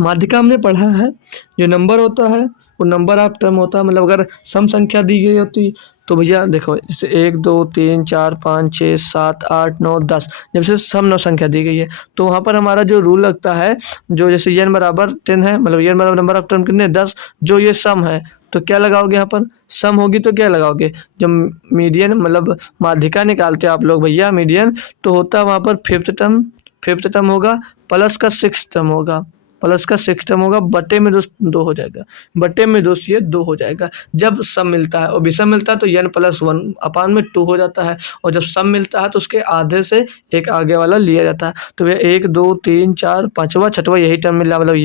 माध्यिका हमने पढ़ा है, जो नंबर होता है वो नंबर ऑफ टर्म होता है, मतलब अगर सम संख्या दी गई होती तो भैया देखो जैसे 1 2 3 4 5 6 7 8 9 10, जब से सम नौ संख्या दी गई है तो वहाँ पर हमारा जो रूल लगता है, जो जैसे n बराबर 10 है, मतलब n बराबर नंबर ऑफ टर्म कितने 10, जो ये सम है तो क्या लगाओगे, यहाँ पर सम होगी तो क्या लगाओगे, जब मीडियन मतलब माध्यिका निकालते हैं आप लोग भैया मीडियन, तो होता है वहाँ पर फिफ्थ टर्म होगा प्लस का सिक्स्थ टर्म होगा, प्लस का 6 टर्म होगा, बटे में दोस्त 2 हो जाएगा, बटे में दोस्त ये 2 हो जाएगा। जब सम मिलता है और विषम मिलता है तो n+1/2 हो जाता है, और जब सम मिलता है तो उसके आधे से एक आगे वाला लिया जाता है। तो ये 1 2 3 4 5वां 6वां यही टर्म मिल रहा है, मतलब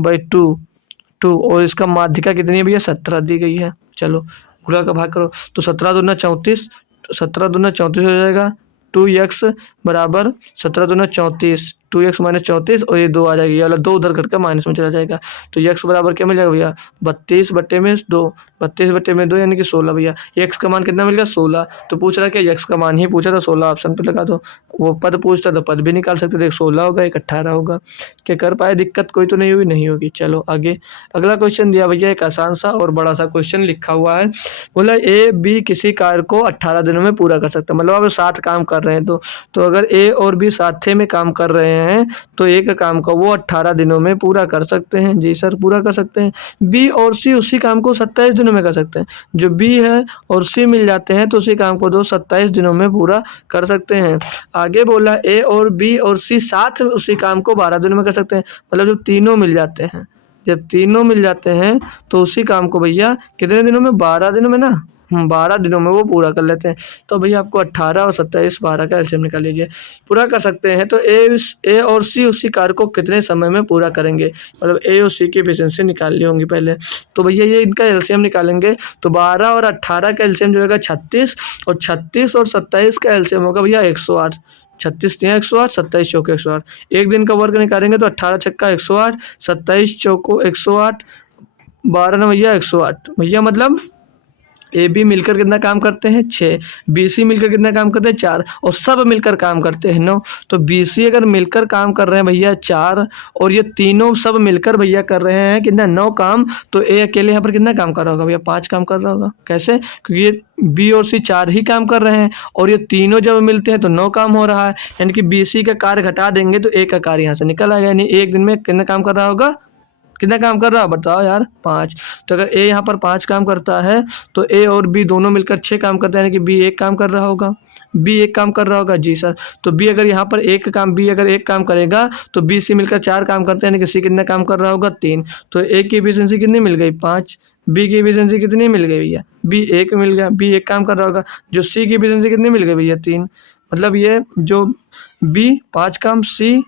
x+2/2 और इसका माध्यिका कितनी है भैया 17 दी गई है। चलो गुणा का भाग करो तो 17 दूना 34, 17 दूना 34 हो जाएगा, 2x बराबर 17 दूना 34, 2x माइनस 34 और ये 2 आ जाएगी, ये वाला 2 उधर करके माइनस में चला जाएगा। तो x बराबर क्या मिल जाएगा भैया 32/2, 32/2 यानी कि 16 भैया। x का मान कितना मिल गया 16। तो पूछ रहा है कि x का मान ही पूछा था 16, ऑप्शन पे लगा दो। वो पद पूछता तो पद भी निकाल सकते थे, 16 होगा, एक 18 होगा। क्या कर पाए, दिक्कत कोई तो नहीं हुई, नहीं होगी। चलो आगे अगला क्वेश्चन दिया भैया, एक आसान सा और बड़ा सा क्वेश्चन लिखा हुआ है। बोला ए बी किसी कार्य को 18 दिनों में पूरा कर सकता है, मतलब अब 7 काम कर रहे हैं तो अगर ए और बी साथे में काम कर रहे हैं तो एक काम को वो 18 दिनों में पूरा कर सकते हैं। जी सर पूरा कर सकते हैं। बी और सी उसी काम को 27 दिनों में कर सकते हैं। जो बी है और सी मिल जाते हैं तो उसी काम को 27 दिनों में पूरा कर सकते हैं। आगे बोला ए और बी और सी साथ में उसी काम को 12 दिनों में कर सकते हैं, मतलब जब तीनों मिल जाते हैं, जब तीनों मिल जाते हैं तो उसी काम को भैया कितने दिनों में 12 दिनों में ना 12 दिनों में वो पूरा कर लेते हैं। तो भैया आपको 18 और 27 12 का एलसीएम निकाल लीजिए। पूरा कर सकते हैं तो ए और सी उसी कार्य को कितने समय में पूरा करेंगे, मतलब ए और सी की एफिशिएंसी निकाल ली होंगी पहले। तो भैया ये इनका एलसीएम निकालेंगे तो 12 और 18 का एलसीएम जो होगा 36 और 36 और 27 का एलसीएम होगा भैया 108। 36 तिया 108, 27 चौके 108। एक दिन का वर्क निकालेंगे तो 18 छक्का 108, 27 चौको 108, 12 ना भैया 108 भैया, मतलब ए बी मिलकर कितना काम करते हैं 6, बी सी मिलकर कितना काम करते हैं 4 और सब मिलकर काम करते हैं 9। तो बी सी अगर मिलकर काम कर रहे हैं भैया 4 और ये तीनों सब मिलकर भैया कर रहे हैं कितना 9 काम, तो ए अकेले यहाँ पर कितना काम कर रहा होगा भैया 5 काम कर रहा होगा। कैसे, क्योंकि ये बी और सी 4 ही काम कर रहे हैं और ये तीनों जब मिलते हैं तो 9 काम हो रहा है, यानी कि बी सी का कार्य घटा देंगे तो ए का कार्य यहाँ से निकल आएगा, यानी एक दिन में कितना काम कर रहा होगा, कितना काम कर रहा है बताओ यार 5। तो अगर ए यहाँ पर 5 काम करता है तो ए और बी दोनों मिलकर 6 काम करते हैं, यानी कि बी एक काम कर रहा होगा, बी एक काम कर रहा होगा। जी सर, तो बी अगर यहाँ पर बी अगर एक काम करेगा तो बी सी मिलकर 4 काम करते हैं, यानी कि सी कितना काम कर रहा होगा 3। तो ए की एफिशिएंसी कितनी मिल गई 5, बी की एफिशिएंसी कितनी मिल गई भैया बी एक मिल गया, बी एक काम कर रहा होगा। जो सी की एफिशिएंसी कितनी मिल गई भैया 3, मतलब ये जो बी 5 काम, सी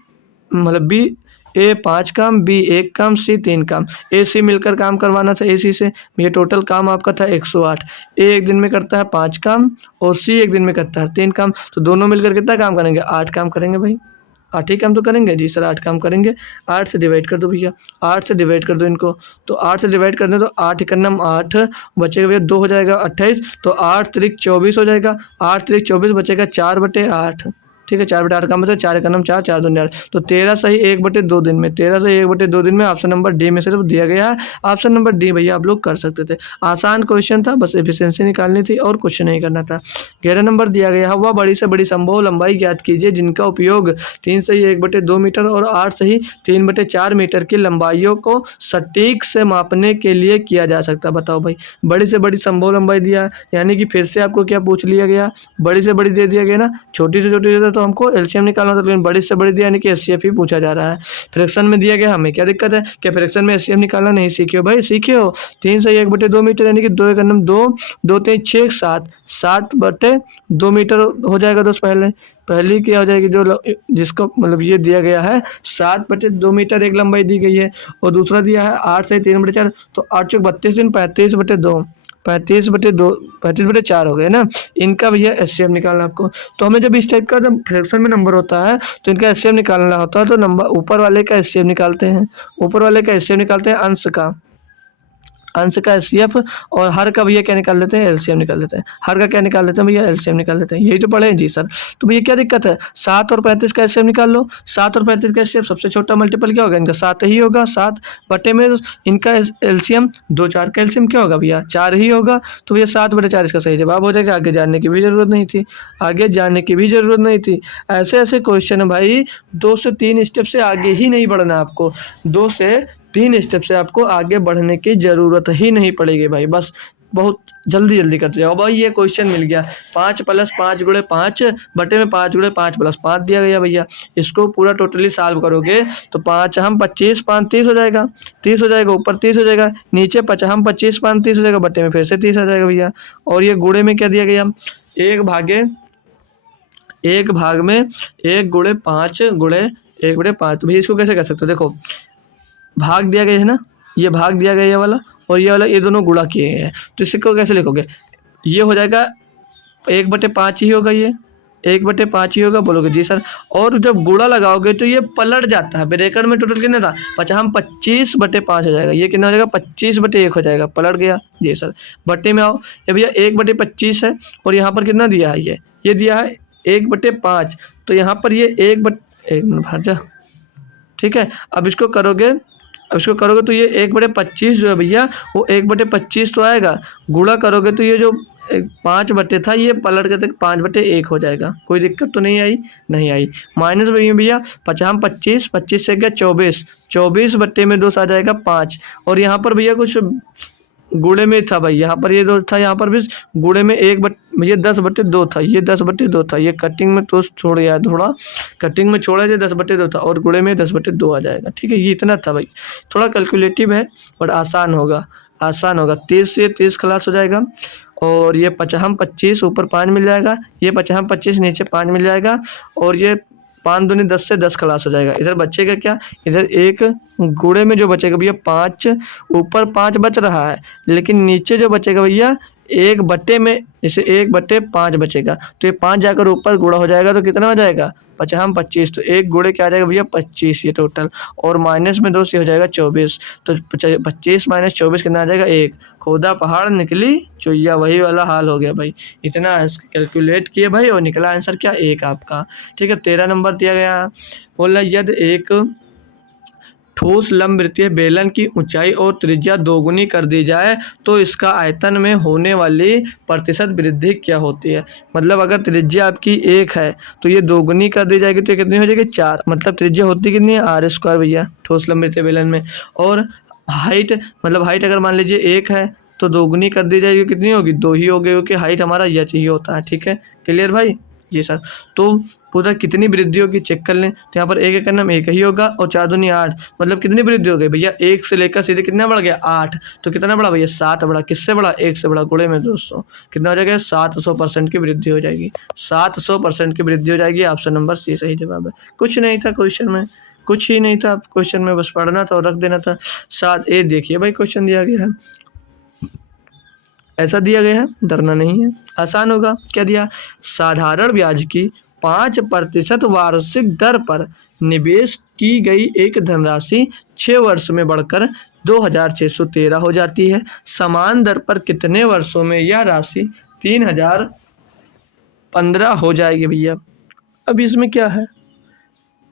मतलब बी ए 5 काम, बी 1 काम, सी 3 काम। ए सी मिलकर काम करवाना था ए सी से, ये टोटल काम आपका था 108। ए एक दिन में करता है 5 काम और सी एक दिन में करता है 3 काम, तो दोनों मिलकर कितना काम करेंगे 8 काम करेंगे भाई, 8 ही काम तो करेंगे। जी सर 8 काम करेंगे। 8 से डिवाइड कर दो भैया, 8 से डिवाइड कर दो इनको, तो 8 से डिवाइड कर दो तो 8 एकन्नम 8 बचेगा भैया 2 हो जाएगा 28, तो 8 त्रिक 24 हो जाएगा, 8 त्रिक 24 बचेगा 4/8। ठीक है 4/8 का मतलब 4 एकन्नम 4, 4 दूनी 8, तो 13 सही 1/2 दिन में, 13 सही 1/2 दिन में ऑप्शन नंबर डी में सिर्फ दिया गया है। ऑप्शन नंबर डी भैया आप लोग कर सकते थे, आसान क्वेश्चन था, बस एफिशिएंसी निकालनी थी और कुछ नहीं करना था। 11 नंबर दिया गया है, वह बड़ी से बड़ी संभव लंबाई ज्ञात कीजिए जिनका उपयोग 3 सही 1/2 मीटर और 8 सही 3/4 मीटर की लंबाइयों को सटीक से मापने के लिए किया जा सकता है। बताओ भाई, बड़ी से बड़ी संभव लंबाई दिया, यानी कि फिर से आपको क्या पूछ लिया गया, बड़ी से बड़ी दे दिया गया ना, छोटी से छोटी दे दिया तो हमको एलसीएम निकालना था, लेकिन बड़ी से बड़ी दिया यानी कि एचसीएफ ही पूछा जा रहा है। फ्रैक्शन में दिया गया, हमें क्या दिक्कत है, क्या फ्रैक्शन में एचसीएफ निकालना नहीं सीखे हो भाई, सीखे हो। 3 से 1/2 मीटर यानी कि 2 एकन्नम 2, 2 3 6 7, 7/2 मीटर हो जाएगा। दोस्त पहली क्या हो जाएगी, जो जिसको मतलब ये दिया गया है 7/2 मीटर एक लंबाई दी गई है, और दूसरा दिया है 8 से 3/4, तो 8 चौक 32 दिन 35/2, 35/4 हो गए ना। इनका भैया एचसीएफ निकालना आपको, तो हमें जब इस टाइप का जब फ्रैक्शन में नंबर होता है तो इनका एचसीएफ निकालना होता है, तो नंबर ऊपर वाले का एचसीएफ निकालते हैं, ऊपर वाले का एचसीएफ निकालते हैं अंश का एचसीएफ, और हर का भैया क्या निकाल लेते हैं एलसीएम निकाल लेते हैं, हर का क्या निकाल लेते हैं भैया एलसीएम निकाल लेते हैं, यही तो पढ़े हैं जी सर। तो भैया क्या दिक्कत है, 7 और 35 का एलसीएम निकाल लो, 7 और 35 का एलसीएम सबसे छोटा मल्टीपल क्या होगा इनका 7 ही होगा, 7 बटे में इनका एलसीएम 2 4 का एलसीएम क्या होगा भैया 4 ही होगा, तो भैया 7/4 इसका सही जवाब हो जाएगा। आगे जानने की भी जरूरत नहीं थी, आगे जानने की भी जरूरत नहीं थी। ऐसे ऐसे क्वेश्चन है भाई, 2 से 3 स्टेप से आगे ही नहीं बढ़ना आपको, 2 से 3 स्टेप से आपको आगे बढ़ने की ज़रूरत ही नहीं पड़ेगी भाई, बस बहुत जल्दी जल्दी करते जाओ भाई। ये क्वेश्चन मिल गया 5 + 5 × 5 बटे में 5 × 5 + 5 दिया गया भैया। इसको पूरा टोटली सॉल्व करोगे तो 5 हम 25 5 30 हो जाएगा, 30 हो जाएगा, ऊपर 30 हो जाएगा, नीचे 5 हम 25 5 30 हो जाएगा, बटे में फिर से 30 आ जाएगा भैया। और ये गुणे में क्या दिया गया, 1 भाग में 1 × 5 × 1/5। तो भैया इसको कैसे कर सकते हो, देखो भाग दिया गया है ना, ये भाग दिया गया ये वाला, और ये वाला, ये दोनों गुणा किए हैं। तो इसको कैसे लिखोगे, ये हो जाएगा 1/5 ही होगा, ये 1/5 ही होगा, बोलोगे जी सर। और जब गुणा लगाओगे तो ये पलट जाता है, ब्रैकेट में टोटल कितना था 25/5 हो जाएगा, ये कितना हो जाएगा 25/1 हो जाएगा, पलट गया जी सर। बट्टे में आओ, ये भैया 1/25 है, और यहाँ पर कितना दिया है, ये दिया है 1/5, तो यहाँ पर ये 1 मिनट भाग जा, ठीक है। अब इसको करोगे तो ये 1/25 जो है भैया वो 1/25 तो आएगा, गुणा करोगे तो ये जो 5 बटे था ये पलट के तक 5/1 हो जाएगा। कोई दिक्कत तो नहीं आई, नहीं आई। माइनस भैया 25 25 से गया 24, 24 बट्टे में 2 आ जाएगा 5, और यहाँ पर भैया कुछ गुणे में था भाई, यहाँ पर ये 2 था, यहाँ पर भी गुणे में ये 10/2 था, ये 10/2 था, ये कटिंग में तो छोड़ गया थोड़ा, कटिंग में छोड़ा, ये 10/2 था, और गुणे में 10/2 आ जाएगा, ठीक है। ये इतना था भाई, थोड़ा कैलकुलेटिव है और आसान होगा, 30 से 30 खलास हो जाएगा, और ये 5 25 ऊपर 5 मिल जाएगा, ये 5 25 नीचे 5 मिल जाएगा, और ये 5 दूनी 10 से 10 खलास हो जाएगा। इधर बचेगा क्या, इधर एक गुणे में जो बचेगा भैया 5, ऊपर 5 बच रहा है, लेकिन नीचे जो बचेगा भैया 1 बट्टे में, जैसे 1/5 बचेगा, तो ये 5 जाकर ऊपर गुणा हो जाएगा, तो कितना हो जाएगा 5 25, तो 1 गुणे क्या आ जाएगा भैया 25 ये टोटल, और माइनस में 2 से हो जाएगा 24, तो 25 - 24 कितना आ जाएगा 1। खोदा पहाड़ निकली चुइया, वही वाला हाल हो गया भाई। इतना कैलकुलेट किए भाई और निकला आंसर क्या 1 आपका, ठीक है। 13 नंबर दिया गया, बोला यदि एक ठोस लंबवृत्तीय बेलन की ऊंचाई और त्रिज्या दोगुनी कर दी जाए तो इसका आयतन में होने वाली प्रतिशत वृद्धि क्या होती है। मतलब अगर त्रिज्या आपकी 1 है तो ये दोगुनी कर दी जाएगी तो कितनी हो जाएगी 4, मतलब त्रिज्या होती कितनी है r² भैया ठोस लंबवृत्तीय बेलन में। और हाइट, मतलब हाइट अगर मान लीजिए 1 है तो दोगुनी कर दी जाएगी, कितनी होगी 2 ही होगी, क्योंकि हाइट हमारा यह चाहिए होता है, ठीक है। क्लियर भाई जी सर। तो पूरा कितनी वृद्धि होगी चेक कर लें, तो यहाँ पर 1 का नाम 1 ही होगा, और 4 दूनी 8, मतलब कितनी वृद्धि हो गई भैया 1 से लेकर सीधे कितना बढ़ गया 8, तो कितना बढ़ा भैया 7 बढ़ा, किससे बढ़ा 1 से बढ़ा, गुणे में 200, कितना हो जाएगा 700% की वृद्धि हो जाएगी, 700% की वृद्धि हो जाएगी। ऑप्शन नंबर सी सही जवाब है। कुछ नहीं था क्वेश्चन में, कुछ ही नहीं था क्वेश्चन में, बस पढ़ना था और रख देना था। 7A देखिए भाई क्वेश्चन दिया गया है, ऐसा दिया गया है, डरना नहीं है, आसान होगा। क्या दिया, साधारण ब्याज की 5% वार्षिक दर पर निवेश की गई एक धनराशि 6 वर्ष में बढ़कर 2613 हो जाती है। समान दर पर कितने वर्षों में यह राशि 3015 हो जाएगी भैया। अब इसमें क्या है,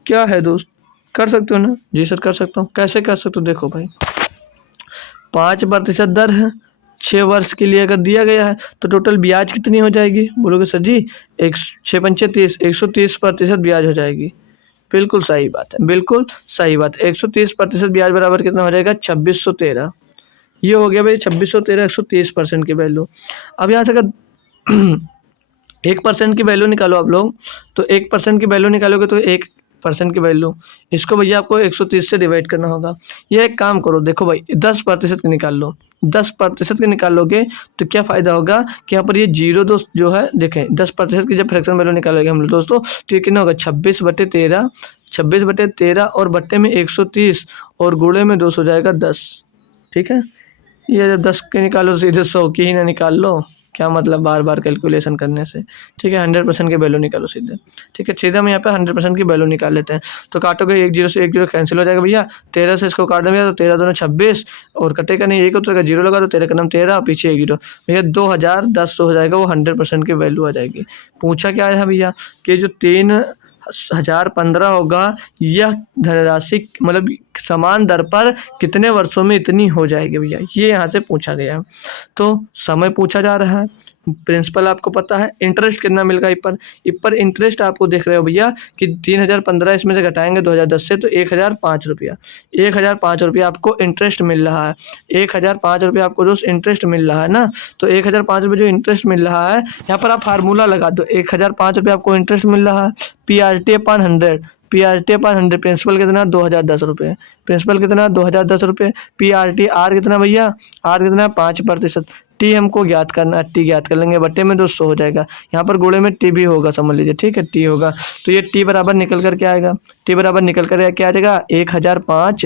क्या है दोस्त, कर सकते हो ना जी सर, कर सकता हूँ। कैसे कर सकते हो, देखो भाई 5% दर है, 6 वर्ष के लिए अगर दिया गया है तो टोटल ब्याज कितनी हो जाएगी, बोलोगे सर जी 6 पंचे 30, 130% ब्याज हो जाएगी। बिल्कुल सही बात है, बिल्कुल सही बात है। 130% ब्याज बराबर कितना हो जाएगा 2613। ये हो गया भाई 2613, 130% की वैल्यू। अब यहाँ से अगर 1% की वैल्यू निकालो आप लोग, तो 1% की वैल्यू निकालोगे तो 1% की वैल्यू, इसको भैया आपको 130 से डिवाइड करना होगा। ये एक काम करो, देखो भाई 10% की निकाल लो, 10% की निकालोगे तो क्या फ़ायदा होगा कि यहाँ पर ये जीरो दोस्त जो है, देखें 10% की जब फ्रैक्शन वैल्यू निकालोगे हम लोग दोस्तों, तो ये कितना होगा 26/13, 26/13 और बट्टे में 130 और गुणे में 200 हो जाएगा 10, ठीक है। ये जब 10 के निकालो सीधे 100 की ही ना निकाल लो, क्या मतलब बार बार कैलकुलेशन करने से, ठीक है। 100% की वैल्यू निकालो सीधे, ठीक है। सीधा हम यहाँ पे 100% की वैल्यू निकाल लेते हैं, तो काटोगे 1 0 से 1 0 कैंसिल हो जाएगा भैया, 13 से इसको काट देंगे तो 13 दूनी 26 और कटेगा नहीं, एक उतरेगा 0 लगा तो 13 का नाम 13, पीछे 1 0 भैया 2010 हो जाएगा, वो 100% की वैल्यू आ जाएगी। पूछा क्या है भैया कि जो 3015 होगा यह धनराशि मतलब समान दर पर कितने वर्षों में इतनी हो जाएगी भैया, ये यहाँ से पूछा गया है। तो समय पूछा जा रहा है, प्रिंसिपल आपको पता है, इंटरेस्ट कितना मिलेगा इस पर इंटरेस्ट आपको देख रहे हो भैया कि 3015 इसमें से घटाएंगे 2010 से तो 1005 रुपया, 1005 रुपया आपको इंटरेस्ट मिल रहा है। 1005 रुपया आपको दोस्त इंटरेस्ट मिल रहा है ना, तो 1005 रुपये जो इंटरेस्ट मिल रहा है, यहाँ पर आप फार्मूला लगा दो। 1005 रुपया आपको इंटरेस्ट मिल रहा है, PRT/100, PRT/100 प्रिंसिपल कितना 2010 रुपये, प्रिंसिपल कितना 2010 रुपये, PRT कितना भैया, आर कितना 5%, टी हमको ज्ञात करना है, टी ज्ञात कर लेंगे, बट्टे में 200 हो जाएगा। यहाँ पर गोले में टी भी होगा, समझ लीजिए, ठीक है, टी होगा। तो ये टी बराबर निकल कर क्या आएगा, टी बराबर निकल कर क्या आ जाएगा 1005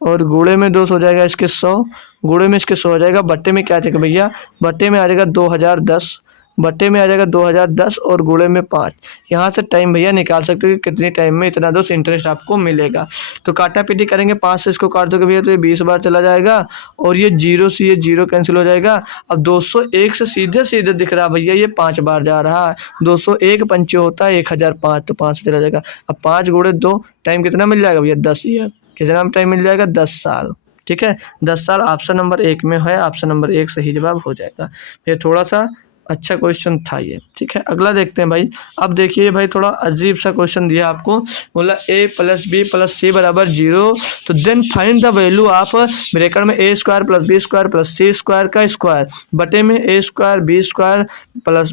और गुणे में 200 हो जाएगा इसके 100, गुणे में इसके 100 हो जाएगा, बट्टे में क्या आ जाएगा भैया, बट्टे में आ जाएगा 2010, बट्टे में आ जाएगा 2010 और गुणे में 5। यहाँ से टाइम भैया निकाल सकते हो कि कितने टाइम में इतना दोस्त इंटरेस्ट आपको मिलेगा। तो काटा पीटी करेंगे, 5 से इसको काट दोगे भैया तो ये 20 बार चला जाएगा और ये जीरो से ये जीरो कैंसिल हो जाएगा। अब 201 से सीधे सीधे दिख रहा है भैया ये 5 बार जा रहा है, 201 पंचे होता है 1005, तो 5 से चला जाएगा। अब 5 गुणे 2 टाइम कितना मिल जाएगा भैया 10 ईयर, कितना टाइम मिल जाएगा 10 साल, ठीक है, 10 साल ऑप्शन नंबर 1 में है, ऑप्शन नंबर 1 सही जवाब हो जाएगा। ये थोड़ा सा अच्छा क्वेश्चन था ये, ठीक है। अगला देखते हैं भाई। अब देखिए भाई थोड़ा अजीब सा क्वेश्चन दिया आपको, बोला a+b+c बराबर 0, तो then find the value of bracket में a² + b² + c² का स्क्वायर बटे में a² b² +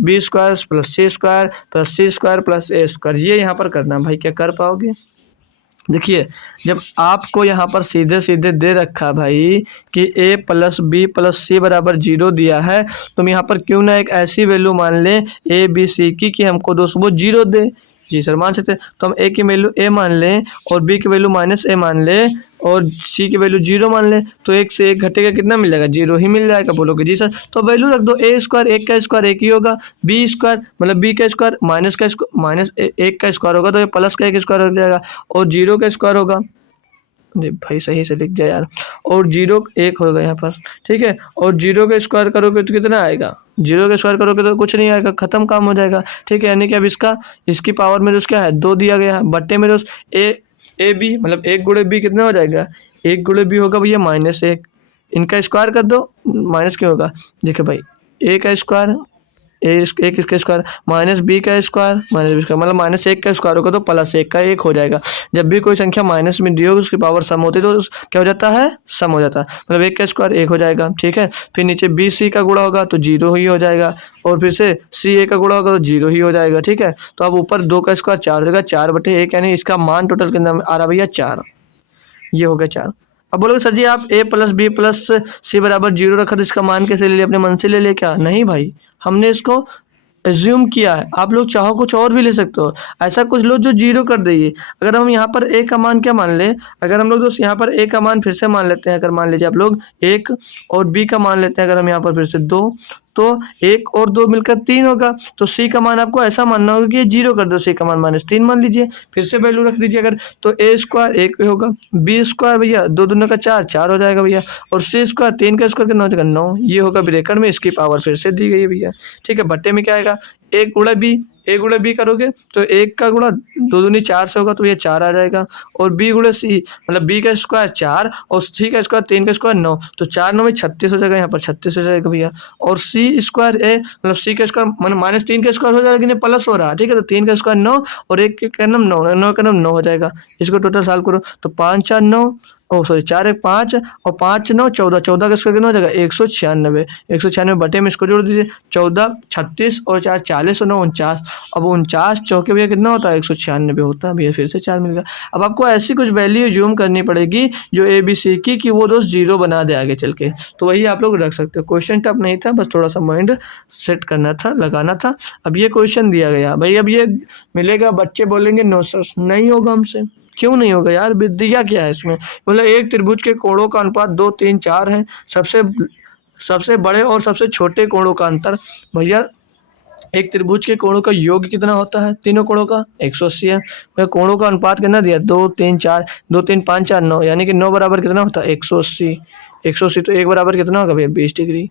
b² + c² + c² + a²। ये यहाँ पर करना भाई, क्या कर पाओगे? देखिए जब आपको यहाँ पर सीधे सीधे दे रखा भाई कि a+b+c बराबर 0 दिया है, तो हम यहाँ पर क्यों ना एक ऐसी वैल्यू मान लें a b c की कि हमको दोस्तों वो 0 दे। जी सर मान सकते हैं, तो हम a की वैल्यू a मान लें और b की वैल्यू -a मान लें और c की वैल्यू 0 मान लें, तो 1 से 1 घटेगा कितना मिल जाएगा, 0 ही मिल जाएगा। बोलोगे जी सर, तो वैल्यू रख दो a², 1 का स्क्वायर 1 ही होगा, b² मतलब b का स्क्वायर -1 का स्क्वायर होगा तो ये प्लस का 1 स्क्वायर हो जाएगा और 0 का स्क्वायर होगा। जी भाई सही से लिख जाए यार, और 0 1 होगा यहाँ पर, ठीक है, और 0 का स्क्वायर करोगे तो कितना आएगा, 0 का स्क्वायर करोगे तो कुछ नहीं आएगा, खत्म काम हो जाएगा, ठीक है। यानी कि अब इसकी पावर में दोस्त क्या है 2 दिया गया है, बट्टे में दोस्त ए बी मतलब 1 गुणे बी कितना हो जाएगा, 1 गुणे बी होगा भैया -1, इनका स्क्वायर कर दो, माइनस क्यों होगा, देखिए भाई a का स्क्वायर एक इसका स्क्वायर -b का स्क्वायर मतलब -1 का स्क्वायर होगा तो +1 का 1 हो जाएगा। जब भी कोई संख्या माइनस में दी होगी उसकी पावर सम होती है तो क्या हो जाता है, सम हो जाता है, मतलब 1 का स्क्वायर 1 हो जाएगा, ठीक है। फिर नीचे bc का गुणा होगा तो 0 ही हो जाएगा और फिर से ca का गुणा होगा तो 0 ही हो जाएगा, ठीक है। तो अब ऊपर 2 का स्क्वायर 4 हो जाएगा, 4/1 यानी इसका मान टोटल कितना आ रहा भैया 4, ये हो गया 4। अब बोलोगे सर जी आप a+b+c बराबर 0 रखा तो इसका मान कैसे ले लिया, अपने मन से ले लिया क्या? नहीं भाई, हमने इसको एज्यूम किया है। आप लोग चाहो कुछ और भी ले सकते हो, ऐसा कुछ लो जो 0 कर देगी। अगर हम यहाँ पर a का मान क्या मान लें, अगर हम लोग दोस्त यहाँ पर a का मान फिर से मान लेते हैं, अगर मान लीजिए आप लोग 1 और b का मान लेते हैं अगर हम यहाँ पर फिर से 2, तो 1 और 2 मिलकर 3 होगा, तो c का मान आपको ऐसा मानना होगा कि ये 0 कर दो, c का मान -3 मान लीजिए, फिर से वैल्यू रख दीजिए अगर, तो a² 1 होगा, b² भैया 2 दूना का 4, 4 हो जाएगा भैया, और c² 3 का स्क्वायर कितना हो जाएगा 9, ये होगा ब्रैकेट में, इसकी पावर फिर से दी गई है भैया, ठीक है। बट्टे में क्या आएगा 1 गुणा b करोगे तो 1 का गुणा 2 दूनी 4 से होगा तो ये 4 आ जाएगा, और b गुणा c मतलब b का स्क्वायर 4 और c का स्क्वायर 3 का स्क्वायर 9, तो 4 9 में 36 हो जाएगा, यहाँ पर 36 हो जाएगा भैया, और c² a मतलब c का स्क्वायर मतलब -3 का स्क्वायर हो जाएगा, लेकिन प्लस हो रहा है, ठीक है। तो 3 का स्क्वायर 9 और 1 के कर्म 9, 9 का 9 हो जाएगा, इसको टोटल सॉल्व करो तो 5 4 9 4 1 5 और 5 9 14, 14 का स्क्वायर कितना हो जाएगा 196, 196 बटे में इसको जोड़ दीजिए 14 36 और 4 40 और 9 49, अब 49 चौके भैया कितना होता है 196 होता है भैया, फिर से 4 मिल गया। अब आपको ऐसी कुछ वैल्यू जूम करनी पड़ेगी जो ABC की कि वो दोस्त 0 बना दे आगे चल के, तो वही आप लोग रख सकते हो। क्वेश्चन टफ नहीं था, बस थोड़ा सा माइंड सेट करना था, लगाना था। अब ये क्वेश्चन दिया गया भाई, अब ये मिलेगा, बच्चे बोलेंगे नो सर नहीं होगा हमसे, क्यों नहीं होगा यार, दिया क्या है इसमें, मतलब एक त्रिभुज के कोणों का अनुपात 2 3 4 है, सबसे बड़े और सबसे छोटे कोणों का अंतर भैया, एक त्रिभुज के कोणों का योग कितना होता है, तीनों कोणों का 180 है भैया, कोणों का अनुपात कितना दिया 2 3 4, 2 3 5 4 9, यानी कि 9 बराबर कितना होता है 180, 180 तो 1 बराबर कितना होगा भैया 20 डिग्री,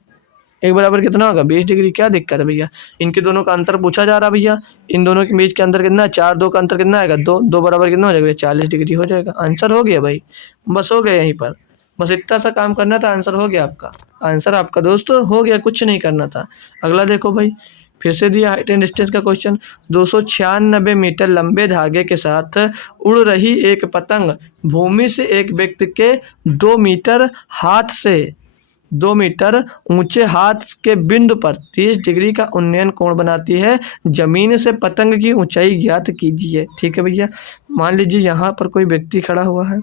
1 बराबर कितना होगा 20 डिग्री। क्या दिक्कत है भैया, इनके दोनों का अंतर पूछा जा रहा है भैया, इन दोनों के बीच के अंतर कितना है 4, 2 का अंतर कितना आएगा 2, 2 बराबर कितना हो जाएगा 40 डिग्री हो जाएगा, आंसर हो गया भाई, बस हो गया यहीं पर। बस इतना सा काम करना था, आंसर हो गया आपका। आंसर आपका दोस्त हो गया, कुछ नहीं करना था। अगला देखो भाई, फिर से दिया हाइट एंड डिस्टेंस का क्वेश्चन। 296 मीटर लंबे धागे के साथ उड़ रही एक पतंग भूमि से एक व्यक्ति के 2 मीटर हाथ से 2 मीटर ऊंचे हाथ के बिंदु पर 30 डिग्री का उन्नयन कोण बनाती है। जमीन से पतंग की ऊंचाई ज्ञात कीजिए। ठीक है भैया, मान लीजिए यहाँ पर कोई व्यक्ति खड़ा हुआ है,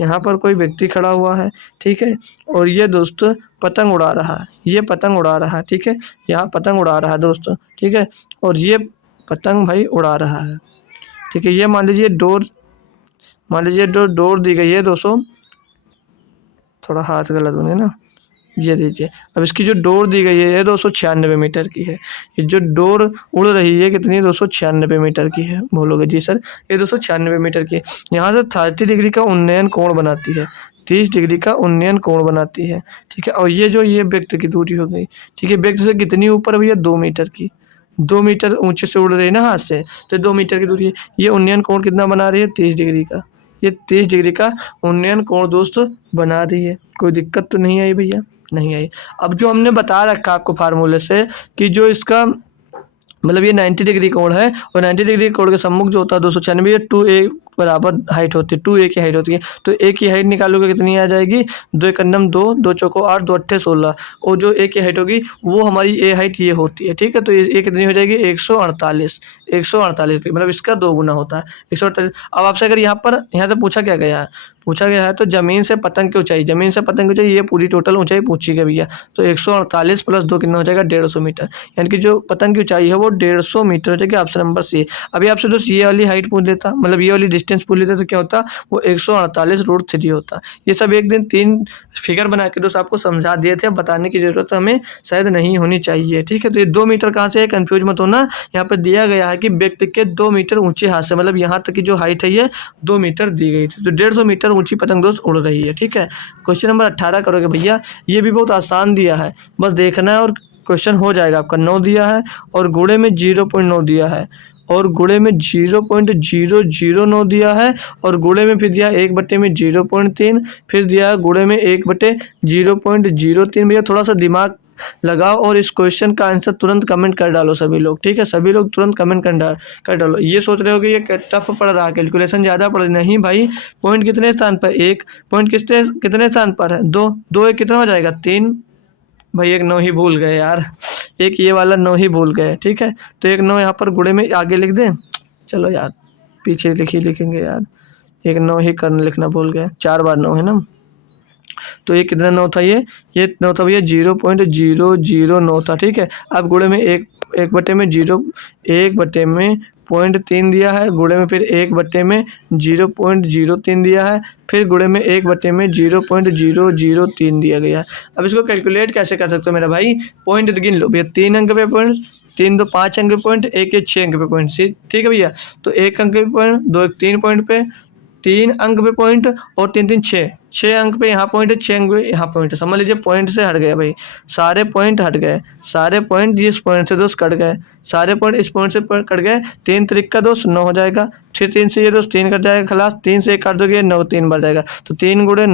यहाँ पर कोई व्यक्ति खड़ा हुआ है, ठीक है, और ये दोस्त पतंग उड़ा रहा है, ये पतंग उड़ा रहा है, ठीक है, यहाँ पतंग उड़ा रहा है दोस्त, ठीक है, और ये पतंग भाई उड़ा रहा है, ठीक है। ये मान लीजिए डोर, मान लीजिए डोर दी गई है दोस्तों, थोड़ा हाथ गलत बने ना, ये दीजिए। अब इसकी जो डोर दी गई है ये 296 मीटर की है। ये जो डोर उड़ रही है कितनी, 296 मीटर की है। बोलोगे जी सर ये 296 मीटर की है। यहाँ से 30 डिग्री का उन्नयन कोण बनाती है, 30 डिग्री का उन्नयन कोण बनाती है, ठीक है। और ये जो ये व्यक्ति की दूरी हो गई, ठीक है, व्यक्ति से कितनी ऊपर भैया, 2 मीटर की, 2 मीटर ऊंचे से उड़ रही है ना हाथ से, तो 2 मीटर की दूरी है। ये उन्नयन कोण कितना बना रही है, 30 डिग्री का। ये 30 डिग्री का उन्नयन कोण दोस्त बना रही है। कोई दिक्कत तो नहीं आई भैया, नहीं आई। अब जो हमने बता रखा आपको फार्मूले से कि जो इसका मतलब ये 90 डिग्री कोण है, और 90 डिग्री कोण के सम्मुख जो होता है 296, 2a बराबर हाइट होती है, 2a की हाइट होती है। तो a की हाइट निकालोगे कितनी आ जाएगी, 2 एकम 2, 2 चौको 8, 2 अट्ठे 16, और जो a की हाइट होगी वो हमारी a हाइट ये होती है, ठीक है। तो ये कितनी हो जाएगी, 148, 148 मतलब इसका 2 गुना होता है, 148। अब आपसे अगर यहाँ से पूछा क्या गया है, पूछा गया है तो जमीन से पतंग की ऊंचाई, जमीन से पतंग की ऊंचाई ये पूरी टोटल ऊंचाई पूछी गई भैया। तो 148 प्लस 2 कितना हो जाएगा, 150 मीटर, यानी कि जो पतंग की ऊंचाई है वो 150 मीटर हो जाएगी। Option number C. अभी आपसे दोस्त ये वाली हाइट पूछ लेता, मतलब ये वाली डिस्टेंस पूछ लेता, तो क्या होता, वो 148√3 होता। ये सब एक दिन 3 फिगर बना के दोस्त आपको समझा दिए थे, बताने की जरूरत हमें शायद नहीं होनी चाहिए, ठीक है। तो ये 2 मीटर कहाँ से है, कंफ्यूज मत होना। यहाँ पर दिया गया है कि व्यक्ति के 2 मीटर ऊंचे हाथ से, मतलब यहाँ तक की जो हाइट है ये 2 मीटर दी गई थी, तो 150 मीटर ऊंची पतंग दोस्त उड़ रही है, ठीक है। क्वेश्चन नंबर 18 करोगे भैया, ये भी बहुत आसान दिया है, बस देखना है और क्वेश्चन हो जाएगा आपका। 9 दिया है और गुणे में 0.9 दिया है, और गुणे में 0.009 दिया है, और गुणे में फिर दिया 1/0.3, फिर दिया गुणे में 1/0.03। भैया थोड़ा सा दिमाग लगाओ और इस क्वेश्चन का आंसर तुरंत कमेंट कर डालो सभी लोग, ठीक है। सभी लोग तुरंत कमेंट कर डालो। ये सोच रहे हो कि ये टफ पड़ रहा है, कैलकुलेशन ज़्यादा पड़ रही, नहीं भाई। पॉइंट कितने स्थान पर, 1 पॉइंट कितने स्थान पर है, 2, 2 एक कितना हो जाएगा, 3। भाई एक 9 ही भूल गए यार, एक ये वाला 9 ही भूल गए, ठीक है। तो एक 9 यहाँ पर गुणे में आगे लिख दें, चलो यार पीछे लिखेंगे यार, एक 9 ही करने लिखना भूल गए, 4 बार 9 है ना। तो ये कितना 9 था, ये 9 था भैया, 0.009 था, ठीक है। अब गुणे में 1/0.3 दिया है, गुणे में फिर 1/0.03 दिया है, फिर गुणे में 1/0.003 दिया गया है। अब इसको कैलकुलेट कैसे कर सकते हो मेरा भाई, पॉइंट गिन लो भैया, 3 अंक पे पॉइंट, 3 2 5 अंक पे पॉइंट, 1 1 6 अंक पे पॉइंट, ठीक है भैया। तो 1 अंक पे पॉइंट, 2 1 3 पॉइंट पे, 3 अंक पे पॉइंट, और 3 3 6 अंक पे यहाँ पॉइंट है, 6 अंक पे यहाँ पॉइंट है। समझ लीजिए पॉइंट से हट गए भाई, सारे पॉइंट हट गए, सारे पॉइंट इस पॉइंट से दोस्त कट गए, सारे पॉइंट इस पॉइंट से कट गए। 3 त्रिक का दोस्त 9 हो जाएगा, फिर 3 से ये दोस्त 3 कट जाएगा खलास, 3 से 1 काट दोगे 9, 3 बढ़ जाएगा। तो 3 गुणे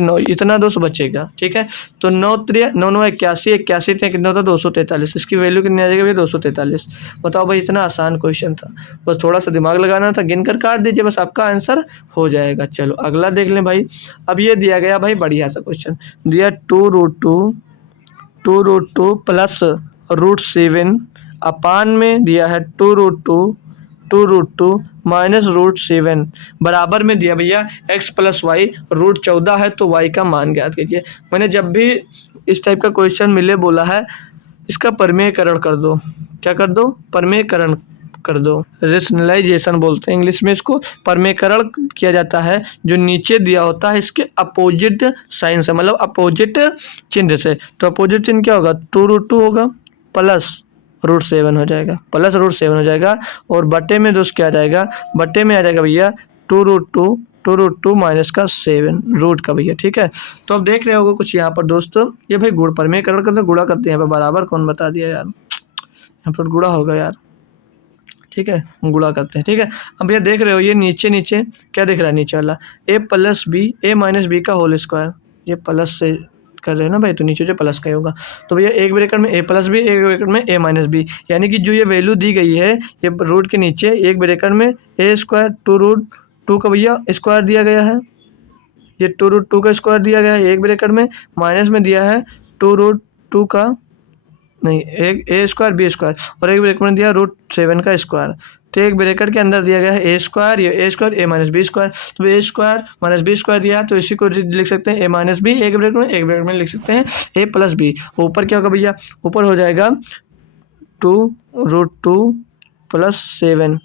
9 इतना दोस्त बचेगा, ठीक है। तो 9 3 9 9 81, 81 कितना होता है, 243। इसकी वैल्यू कितनी आ जाएगी भैया, 243। बताओ भाई, इतना आसान क्वेश्चन था, बस थोड़ा सा दिमाग लगाना था, गिनकर काट दीजिए, बस आपका आंसर हो जाएगा। चलो अगला देख लें भाई। अब ये दिया गया भाई बढ़िया सा क्वेश्चन दिया, 2√2 प्लस √7 अपान में दिया है 2√2 माइनस √7 बराबर में दिया भैया x प्लस वाई, √14 है तो y का मान ज्ञात कीजिए। मैंने जब भी इस टाइप का क्वेश्चन मिले बोला है इसका परमेयकरण कर दो, क्या कर दो, परमेयकरण कर दो, रेशनलाइजेशन बोलते हैं इंग्लिश में इसको। परमेयकरण किया जाता है, जो नीचे दिया होता है इसके अपोजिट साइन से, मतलब अपोजिट चिन्ह से। तो अपोजिट चिन्ह क्या होगा, 2√2 होगा प्लस √7 हो जाएगा, प्लस √7 हो जाएगा, और बटे में दोस्त क्या आ जाएगा, बटे में आ जाएगा भैया 2√2 माइनस का 7 रूट का भैया, ठीक है। तो अब देख रहे होगे कुछ यहाँ पर दोस्त, ये भाई गुण परमेयकरण करते गुणा करते हैं, यहाँ पर बराबर कौन बता दिया यार, यहाँ पर गुणा होगा यार, ठीक है, गुणा करते हैं, ठीक है। अब भैया देख रहे हो ये नीचे क्या दिख रहा है, नीचे वाला a plus B, a minus B का होल स्क्वायर, ये प्लस से कर रहे हो ना भाई, तो नीचे जो प्लस का ही होगा। तो भैया एक ब्रैकेट में ए प्लस बी, एक ब्रैकेट में ए माइनस बी, यानी कि जो ये वैल्यू दी गई है ये रूट के नीचे एक ब्रैकेट में ए स्क्वायर टू रूट टू का भैया स्क्वायर दिया गया है, ये टू रूट टू का स्क्वायर दिया गया है एक ब्रैकेट में, माइनस में दिया है टू रूट टू का नहीं एक ए स्क्वायर बी स्क्वायर, और एक ब्रैकेट में दिया रूट 7 का स्क्वायर। तो एक ब्रैकेट के अंदर दिया गया है ए स्क्वायर, ये ए स्क्वायर ए माइनस बी स्क्वायर, तो A square minus B square दिया तो इसी को लिख सकते हैं ए माइनस बी, एक ब्रैकेट में लिख सकते हैं ए प्लस बी। ऊपर क्या होगा भैया, ऊपर हो जाएगा टू रूट टू प्लस 7,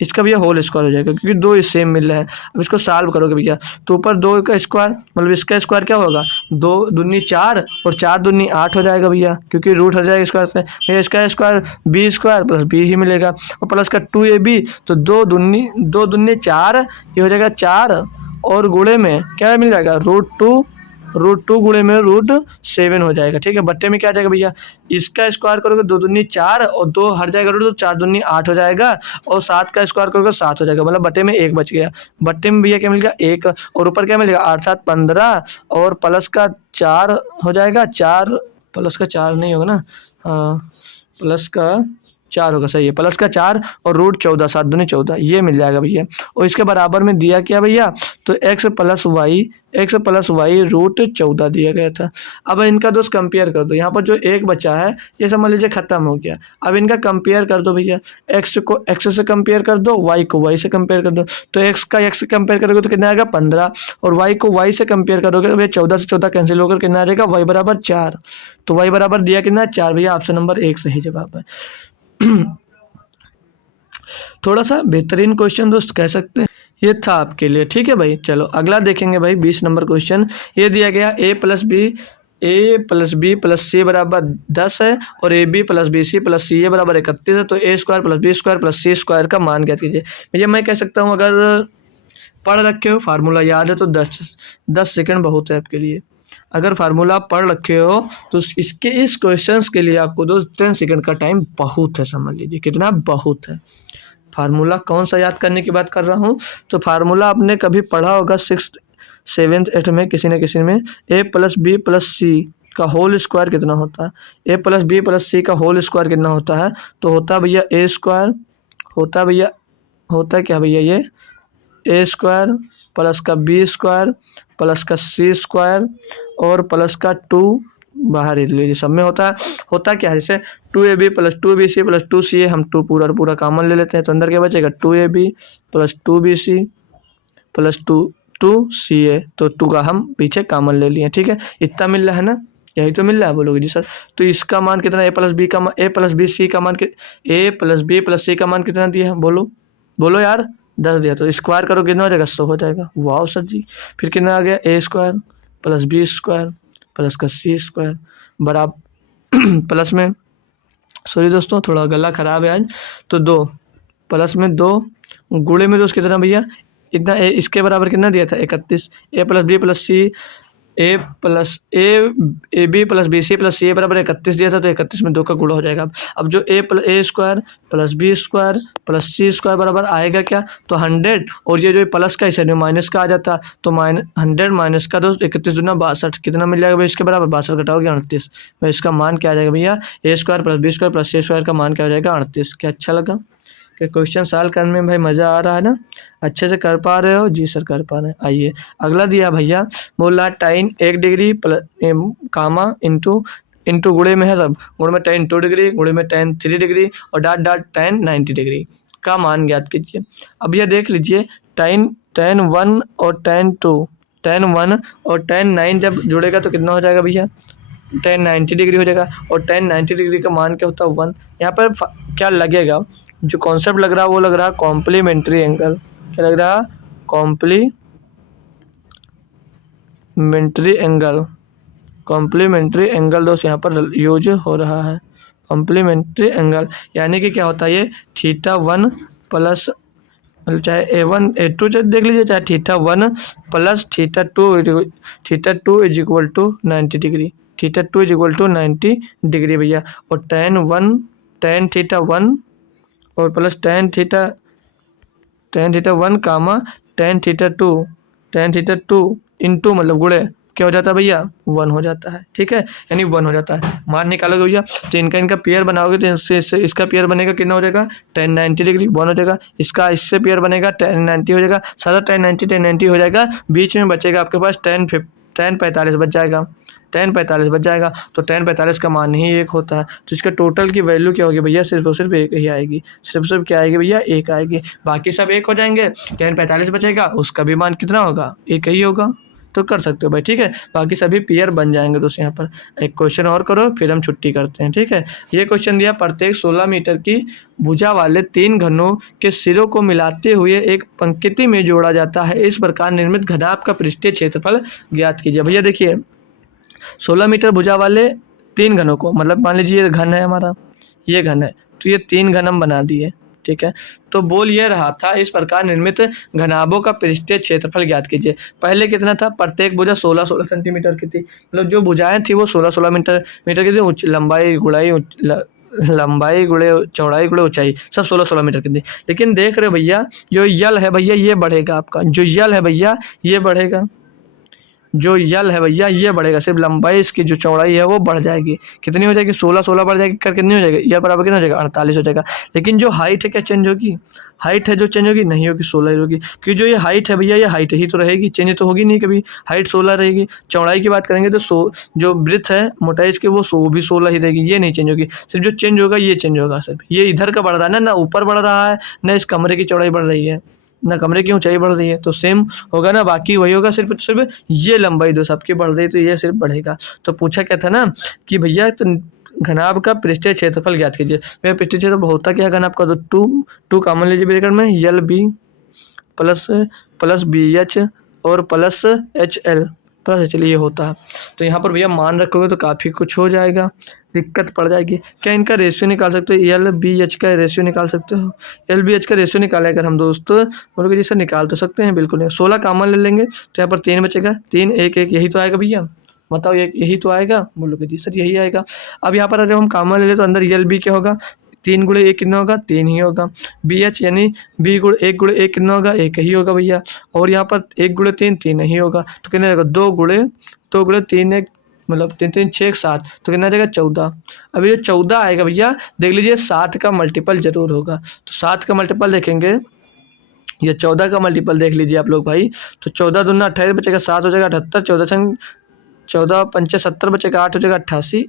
इसका भैया होल स्क्वायर हो जाएगा क्योंकि दो सेम मिल रहा है। अब इसको सॉल्व करोगे भैया तो ऊपर दो का स्क्वायर मतलब इसका स्क्वायर क्या होगा, दो दूनी 4 और 4 दूनी 8 हो जाएगा भैया, क्योंकि रूट हट जाएगा स्क्वायर से, भैया इसका square B square plus B ही मिलेगा, और प्लस का 2ab, तो दो दूनी 4, ये हो जाएगा 4, और गुणे में क्या मिल जाएगा रूट टू गुणे में रूट 7 हो जाएगा। ठीक है, बट्टे में क्या आ जाएगा भैया, इसका स्क्वायर करोगे दो दूनी 4 और दो हट जाएगा रूट, तो 4 दूनी 8 हो जाएगा, और 7 का स्क्वायर करोगे 7 हो जाएगा, मतलब बट्टे में 1 बच गया। बट्टे में भैया क्या मिल गया 1, और ऊपर क्या मिलेगा 8 7 15, और प्लस का 4 हो जाएगा, 4 प्लस का 4 नहीं होगा ना, हाँ प्लस का 4 होगा, सही है, प्लस का 4 और रूट 14, 7 दूनी 14, ये मिल जाएगा भैया। और इसके बराबर में दिया क्या भैया, तो एक्स प्लस वाई रूट 14 दिया गया था। अब इनका दोस्त कंपेयर कर दो, यहाँ पर जो एक बचा है ये समझ लीजिए खत्म हो गया। अब इनका कंपेयर कर दो भैया, एक्स को एक्स से कंपेयर कर दो, वाई को वाई से कंपेयर कर दो, तो एक्स का एक्स से कंपेयर करोगे तो कितना आएगा 15, और वाई को वाई से कंपेयर करोगे तो भैया 14 से 14 कैंसिल होकर कितना आ जाएगा वाई बराबर 4। तो वाई बराबर दिया कितना 4 भैया, ऑप्शन नंबर 1 सही जवाब है। थोड़ा सा बेहतरीन क्वेश्चन दोस्त कह सकते हैं ये था आपके लिए। ठीक है भाई, चलो अगला देखेंगे भाई 20 नंबर क्वेश्चन। ये दिया गया A plus B plus C बराबर 10 है, और A B plus B C plus C A बराबर 31 है, तो A square plus B square plus C square का मान ज्ञात कीजिए। भैया मैं कह सकता हूँ अगर पढ़ रखे हो फार्मूला याद है तो 10 सेकंड बहुत है आपके लिए। अगर फार्मूला पढ़ रखे हो तो इसके इस क्वेश्चंस के लिए आपको दोस्त 10 सेकंड का टाइम बहुत है, समझ लीजिए कितना बहुत है। फार्मूला कौन सा याद करने की बात कर रहा हूँ, तो फार्मूला आपने कभी पढ़ा होगा 6th 7th 8th में किसी न किसी में, ए प्लस बी प्लस सी का होल स्क्वायर कितना होता है, ए प्लस बी प्लस सी का होल स्क्वायर कितना होता है, तो होता है भैया ए स्क्वायर, होता है क्या भैया ये ए स्क्वायर प्लस का बी स्क्वायर प्लस का सी स्क्वायर और प्लस का 2 बाहर ही लीजिए, सब में होता क्या है, जैसे 2ab plus 2bc plus 2ca, हम 2 पूरा कॉमन ले लेते हैं, तो अंदर क्या बचेगा 2ab plus 2bc plus 2ca, तो 2 का हम पीछे कॉमन ले लिए। ठीक है, इतना मिल रहा है ना, यही तो मिल रहा है, बोलोगे जी सर। तो इसका मान कितना, ए प्लस बी सी का मान ए प्लस बी प्लस सी का मान कितना दिया है, बोलो यार 10 दिया, तो स्क्वायर करो कितना हो जाएगा 100 हो जाएगा। वाह सर जी, फिर कितना आ गया A square plus B square plus का सी स्क्वायर बराबर प्लस में, सॉरी दोस्तों थोड़ा गला खराब है आज, तो 2 प्लस में 2 गुणे में दोस्त कितना भैया इतना, इसके बराबर कितना दिया था 31, A plus B plus C A B plus B C plus C A बराबर 31 दिया था, तो 31 में 2 का गुणा हो जाएगा। अब जो A square plus B square plus C square बराबर आएगा क्या, तो 100, और ये जो प्लस का इस में माइनस का आ जाता, तो 100 माइनस का दोस्त 31 दूना 62, कितना मिल जाएगा भैया इसके बराबर 62 घटाओगे 38, तो इसका मान क्या आ जाएगा भैया A square plus B square plus C square का मान क्या हो जाएगा 38। क्या अच्छा लगा कि क्वेश्चन सॉल्व करने में भाई मज़ा आ रहा है ना, अच्छे से कर पा रहे हो, जी सर कर पा रहे हैं। आइए अगला दिया भैया, बोला tan 1 डिग्री कामा इंटू गुणे में है, सब गुणे में tan 2 डिग्री गुणे में tan 3 डिग्री और डॉट tan 90 डिग्री का मान ज्ञात कीजिए। अब यह देख लीजिए tan 1 और tan 1 और tan 9 जब जुड़ेगा तो कितना हो जाएगा भैया tan 90 डिग्री हो जाएगा, और tan 90 डिग्री का मान क्या होता है 1। यहाँ पर क्या लगेगा, जो कॉन्सेप्ट लग रहा है वो लग रहा है कॉम्प्लीमेंट्री एंगल, क्या लग रहा है कॉम्प्लीमेंट्री एंगल दोस्त यहाँ पर यूज हो रहा है। कॉम्प्लीमेंट्री एंगल यानी कि क्या होता है ये θ1 प्लस मतलब चाहे A1 A2 देख लीजिए, चाहे θ1 प्लस θ2 is equal to 90 degree, θ2 is equal to 90 degree भैया, और tan θ1 और plus tan θ1 comma tan θ2 into मतलब गुणे क्या हो जाता है भैया, 1 हो जाता है। ठीक है, यानी 1 हो जाता है। मान निकालोगे भैया तो इनका पेयर बनाओगे तो इससे इसका पेयर बनेगा कितना हो जाएगा, tan 90 डिग्री 1 हो जाएगा। इसका इससे पेयर बनेगा tan 90 हो जाएगा, सारा tan 90 हो जाएगा। बीच में बचेगा आपके पास tan 45 बच जाएगा, tan 45 बच जाएगा। तो tan 45 का मान ही 1 होता है। तो इसका टोटल की वैल्यू क्या होगी भैया, सिर्फ और सिर्फ 1 ही आएगी। सिर्फ क्या आएगी भैया, 1 आएगी। बाकी सब 1 हो जाएंगे, tan 45 बचेगा, उसका भी मान कितना होगा, 1 ही होगा। तो कर सकते हो भाई। ठीक है, बाकी सभी पेयर बन जाएंगे। दोस्तों यहाँ पर एक क्वेश्चन और करो फिर हम छुट्टी करते हैं। ठीक है, ये क्वेश्चन दिया, प्रत्येक 16 मीटर की भुजा वाले 3 घनों के सिरों को मिलाते हुए एक पंक्ति में जोड़ा जाता है। इस प्रकार निर्मित घनाभ का पृष्ठीय क्षेत्रफल ज्ञात कीजिए। भैया देखिए 16 मीटर भुजा वाले 3 घनों को, मतलब मान लीजिए ये घन है हमारा, ये घन है, तो ये 3 घन हम बना दिए। ठीक है, तो बोल ये रहा था इस प्रकार निर्मित घनाभों का पृष्ठीय क्षेत्रफल ज्ञात कीजिए। पहले कितना था, प्रत्येक भुजा 16-16 सेंटीमीटर की थी, मतलब जो भुजाएं थी वो 16-16 मीटर की थी। लंबाई गुणे चौड़ाई गुणे ऊंचाई सब 16-16 मीटर की थी। लेकिन देख रहे हो भैया जो यल है भैया ये बढ़ेगा, आपका जो यल है भैया ये बढ़ेगा, जो यल है भैया ये बढ़ेगा। सिर्फ लंबाई इसकी जो चौड़ाई है वो बढ़ जाएगी। कितनी हो जाएगी, 16-16 बढ़ जाएगी कर कितनी हो जाएगी, यल बराबर कितना हो जाएगा, 48 हो जाएगा। लेकिन जो हाइट है क्या चेंज होगी, हाइट है जो चेंज होगी, नहीं होगी, 16 ही होगी। क्योंकि जो ये हाइट है भैया ये हाइट ही तो रहेगी, चेंज तो होगी नहीं कभी, हाइट 16 रहेगी। चौड़ाई की बात करेंगे तो जो ब्रेथ है मोटाई इसकी वो भी 16 ही रहेगी, ये नहीं चेंज होगी। सिर्फ जो चेंज होगा ये चेंज होगा, सिर्फ ये इधर का बढ़ रहा है ना ऊपर बढ़ रहा है, ना इस कमरे की चौड़ाई बढ़ रही है, ना कमरे की ऊंचाई बढ़ रही है, तो सेम होगा ना, बाकी वही होगा। सिर्फ ये लंबाई दो सबकी बढ़ रही है तो ये सिर्फ बढ़ेगा। तो पूछा क्या था ना कि भैया तो घनाभ का पृष्ठीय क्षेत्रफल ज्ञात कीजिए। भैया पृष्ठीय क्षेत्रफल होता क्या है घनाभ का, तो टू कॉमन लीजिए ब्रैकेट में, यल बी प्लस बी एच और plus H L plus H L ये होता है। तो यहाँ पर भैया मान रखोगे तो काफ़ी कुछ हो जाएगा, दिक्कत पड़ जाएगी। क्या इनका रेशियो निकाल सकते हो, एल बी एच का रेशियो निकाल सकते हो, एल बी एच का रेशियो निकाले अगर हम दोस्तों बोलोगे जी सर निकाल तो सकते हैं, बिल्कुल नहीं। 16 कॉमन ले लेंगे तो यहाँ पर 3 बचेगा, 3 1 1 यही तो आएगा भैया, बताओ यही तो आएगा, बोलोगे जी सर यही आएगा। अब यहाँ पर जब हम कॉमन ले लें तो अंदर एल बी क्या होगा, 3 गुणे 1 कितना होगा, 3 ही होगा। बी एच यानी बी गुणे 1 कितना होगा, 1 ही होगा भैया। और यहाँ पर 1 गुणे 3 3 ही होगा, तो कितना रहेगा, 2 गुणे 3 1 मतलब 3 3 6 7, तो कितना रहेगा 14। अब ये 14 आएगा भैया, देख लीजिए 7 का मल्टीपल जरूर होगा। तो 7 का मल्टीपल देखेंगे, ये 14 का मल्टीपल देख लीजिए आप लोग भाई। तो 14 दूना 28 बचेगा, 7 हो जाएगा 78, 14 पंचे 70 बचेगा, 8 हो जाएगा 88।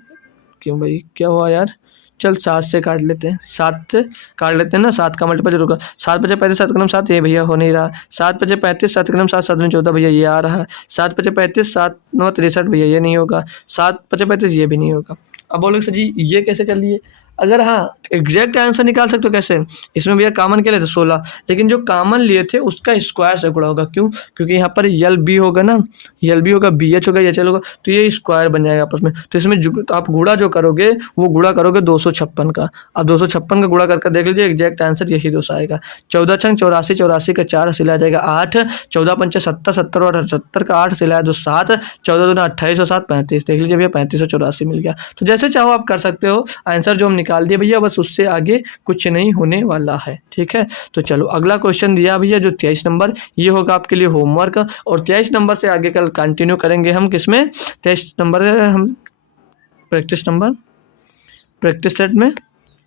क्यों भाई क्या हुआ यार, चल 7 से काट लेते हैं, 7 से काट लेते हैं ना, 7 का मल्टीपल जरूर होगा। 7 पचे 35 7 का 7 ये भैया हो नहीं रहा। 7 पचे 35 7 का 7 7 में 14 भैया ये आ रहा है। 7 पचे 35 7 9 63 भैया ये नहीं होगा। 7 पचे 35 ये भी नहीं होगा। अब बोलोगे सर जी ये कैसे कर लिए, अगर हाँ एग्जैक्ट आंसर निकाल सकते हो कैसे, इसमें भैया कॉमन क्या लेते 16, लेकिन जो कॉमन लिए थे उसका स्क्वायर से गुणा होगा। क्यों, क्योंकि यहाँ पर यल बी होगा ना, यल बी होगा, बी एच होगा, एच एल होगा, तो ये स्क्वायर बन जाएगा आपस में। तो इसमें तो आप गुणा जो करोगे वो गुणा करोगे 256 का। अब 256 का गुणा करके देख लीजिए एग्जैक्ट आंसर यही 200 आएगा। 14 छंग 84, 84 का 4 सिला जाएगा 8, 14 पंचे 70, 70 और 78 का 8 सिलाया जो 7, 14 दूना 28 और 7 35, देख लीजिए भैया 3584 मिल गया। तो जैसे चाहो आप कर सकते हो, आंसर जो हम निकाल दिए भैया बस उससे आगे कुछ नहीं होने वाला है। ठीक है, तो चलो अगला क्वेश्चन दिया भैया जो 23 नंबर, ये होगा आपके लिए होमवर्क। और 23 नंबर से आगे कल कंटिन्यू करेंगे हम किसमें, 23 नंबर हम प्रैक्टिस सेट में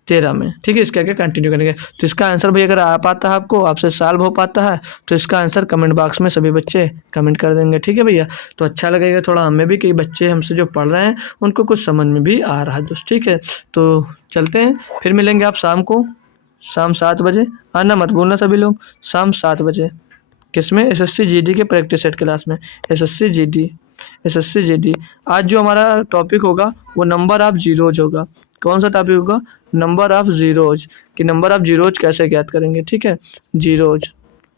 13 में। ठीक है, इसके आगे कंटिन्यू करेंगे। तो इसका आंसर भैया अगर आ पाता है आपको, आपसे सॉल्व हो पाता है तो इसका आंसर कमेंट बॉक्स में सभी बच्चे कमेंट कर देंगे। ठीक है भैया, तो अच्छा लगेगा थोड़ा हमें भी कि बच्चे हमसे जो पढ़ रहे हैं उनको कुछ समझ में भी आ रहा है दोस्त। ठीक है, तो चलते हैं, फिर मिलेंगे आप शाम को, शाम 7 बजे आना मत भूलना सभी लोग, शाम 7 बजे किसमें, एसएससी जीडी के प्रैक्टिस सेट क्लास में। एसएससी जीडी आज जो हमारा टॉपिक होगा वो नंबर ऑफ जीरोज होगा। कौन सा टॉपिक होगा, नंबर ऑफ जीरोज, कि नंबर ऑफ जीरोज कैसे ज्ञात करेंगे। ठीक है, जीरोज,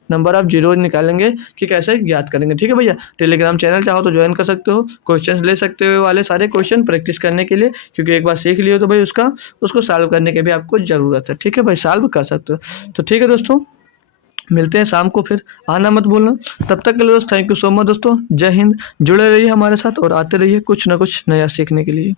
नंबर ऑफ जीरोज निकालेंगे कि कैसे ज्ञात करेंगे। ठीक है भैया, टेलीग्राम चैनल चाहो तो ज्वाइन कर सकते हो, क्वेश्चंस ले सकते हो वाले सारे क्वेश्चन प्रैक्टिस करने के लिए, क्योंकि एक बार सीख लियो तो भाई उसको सॉल्व करने की भी आपको ज़रूरत है। ठीक है भाई, सॉल्व कर सकते हो। तो ठीक है दोस्तों, मिलते हैं शाम को, फिर आना मत भूलना। तब तक के लिए दोस्त थैंक यू सो मच दोस्तों, जय हिंद। जुड़े रहिए हमारे साथ और आते रहिए कुछ ना कुछ नया सीखने के लिए।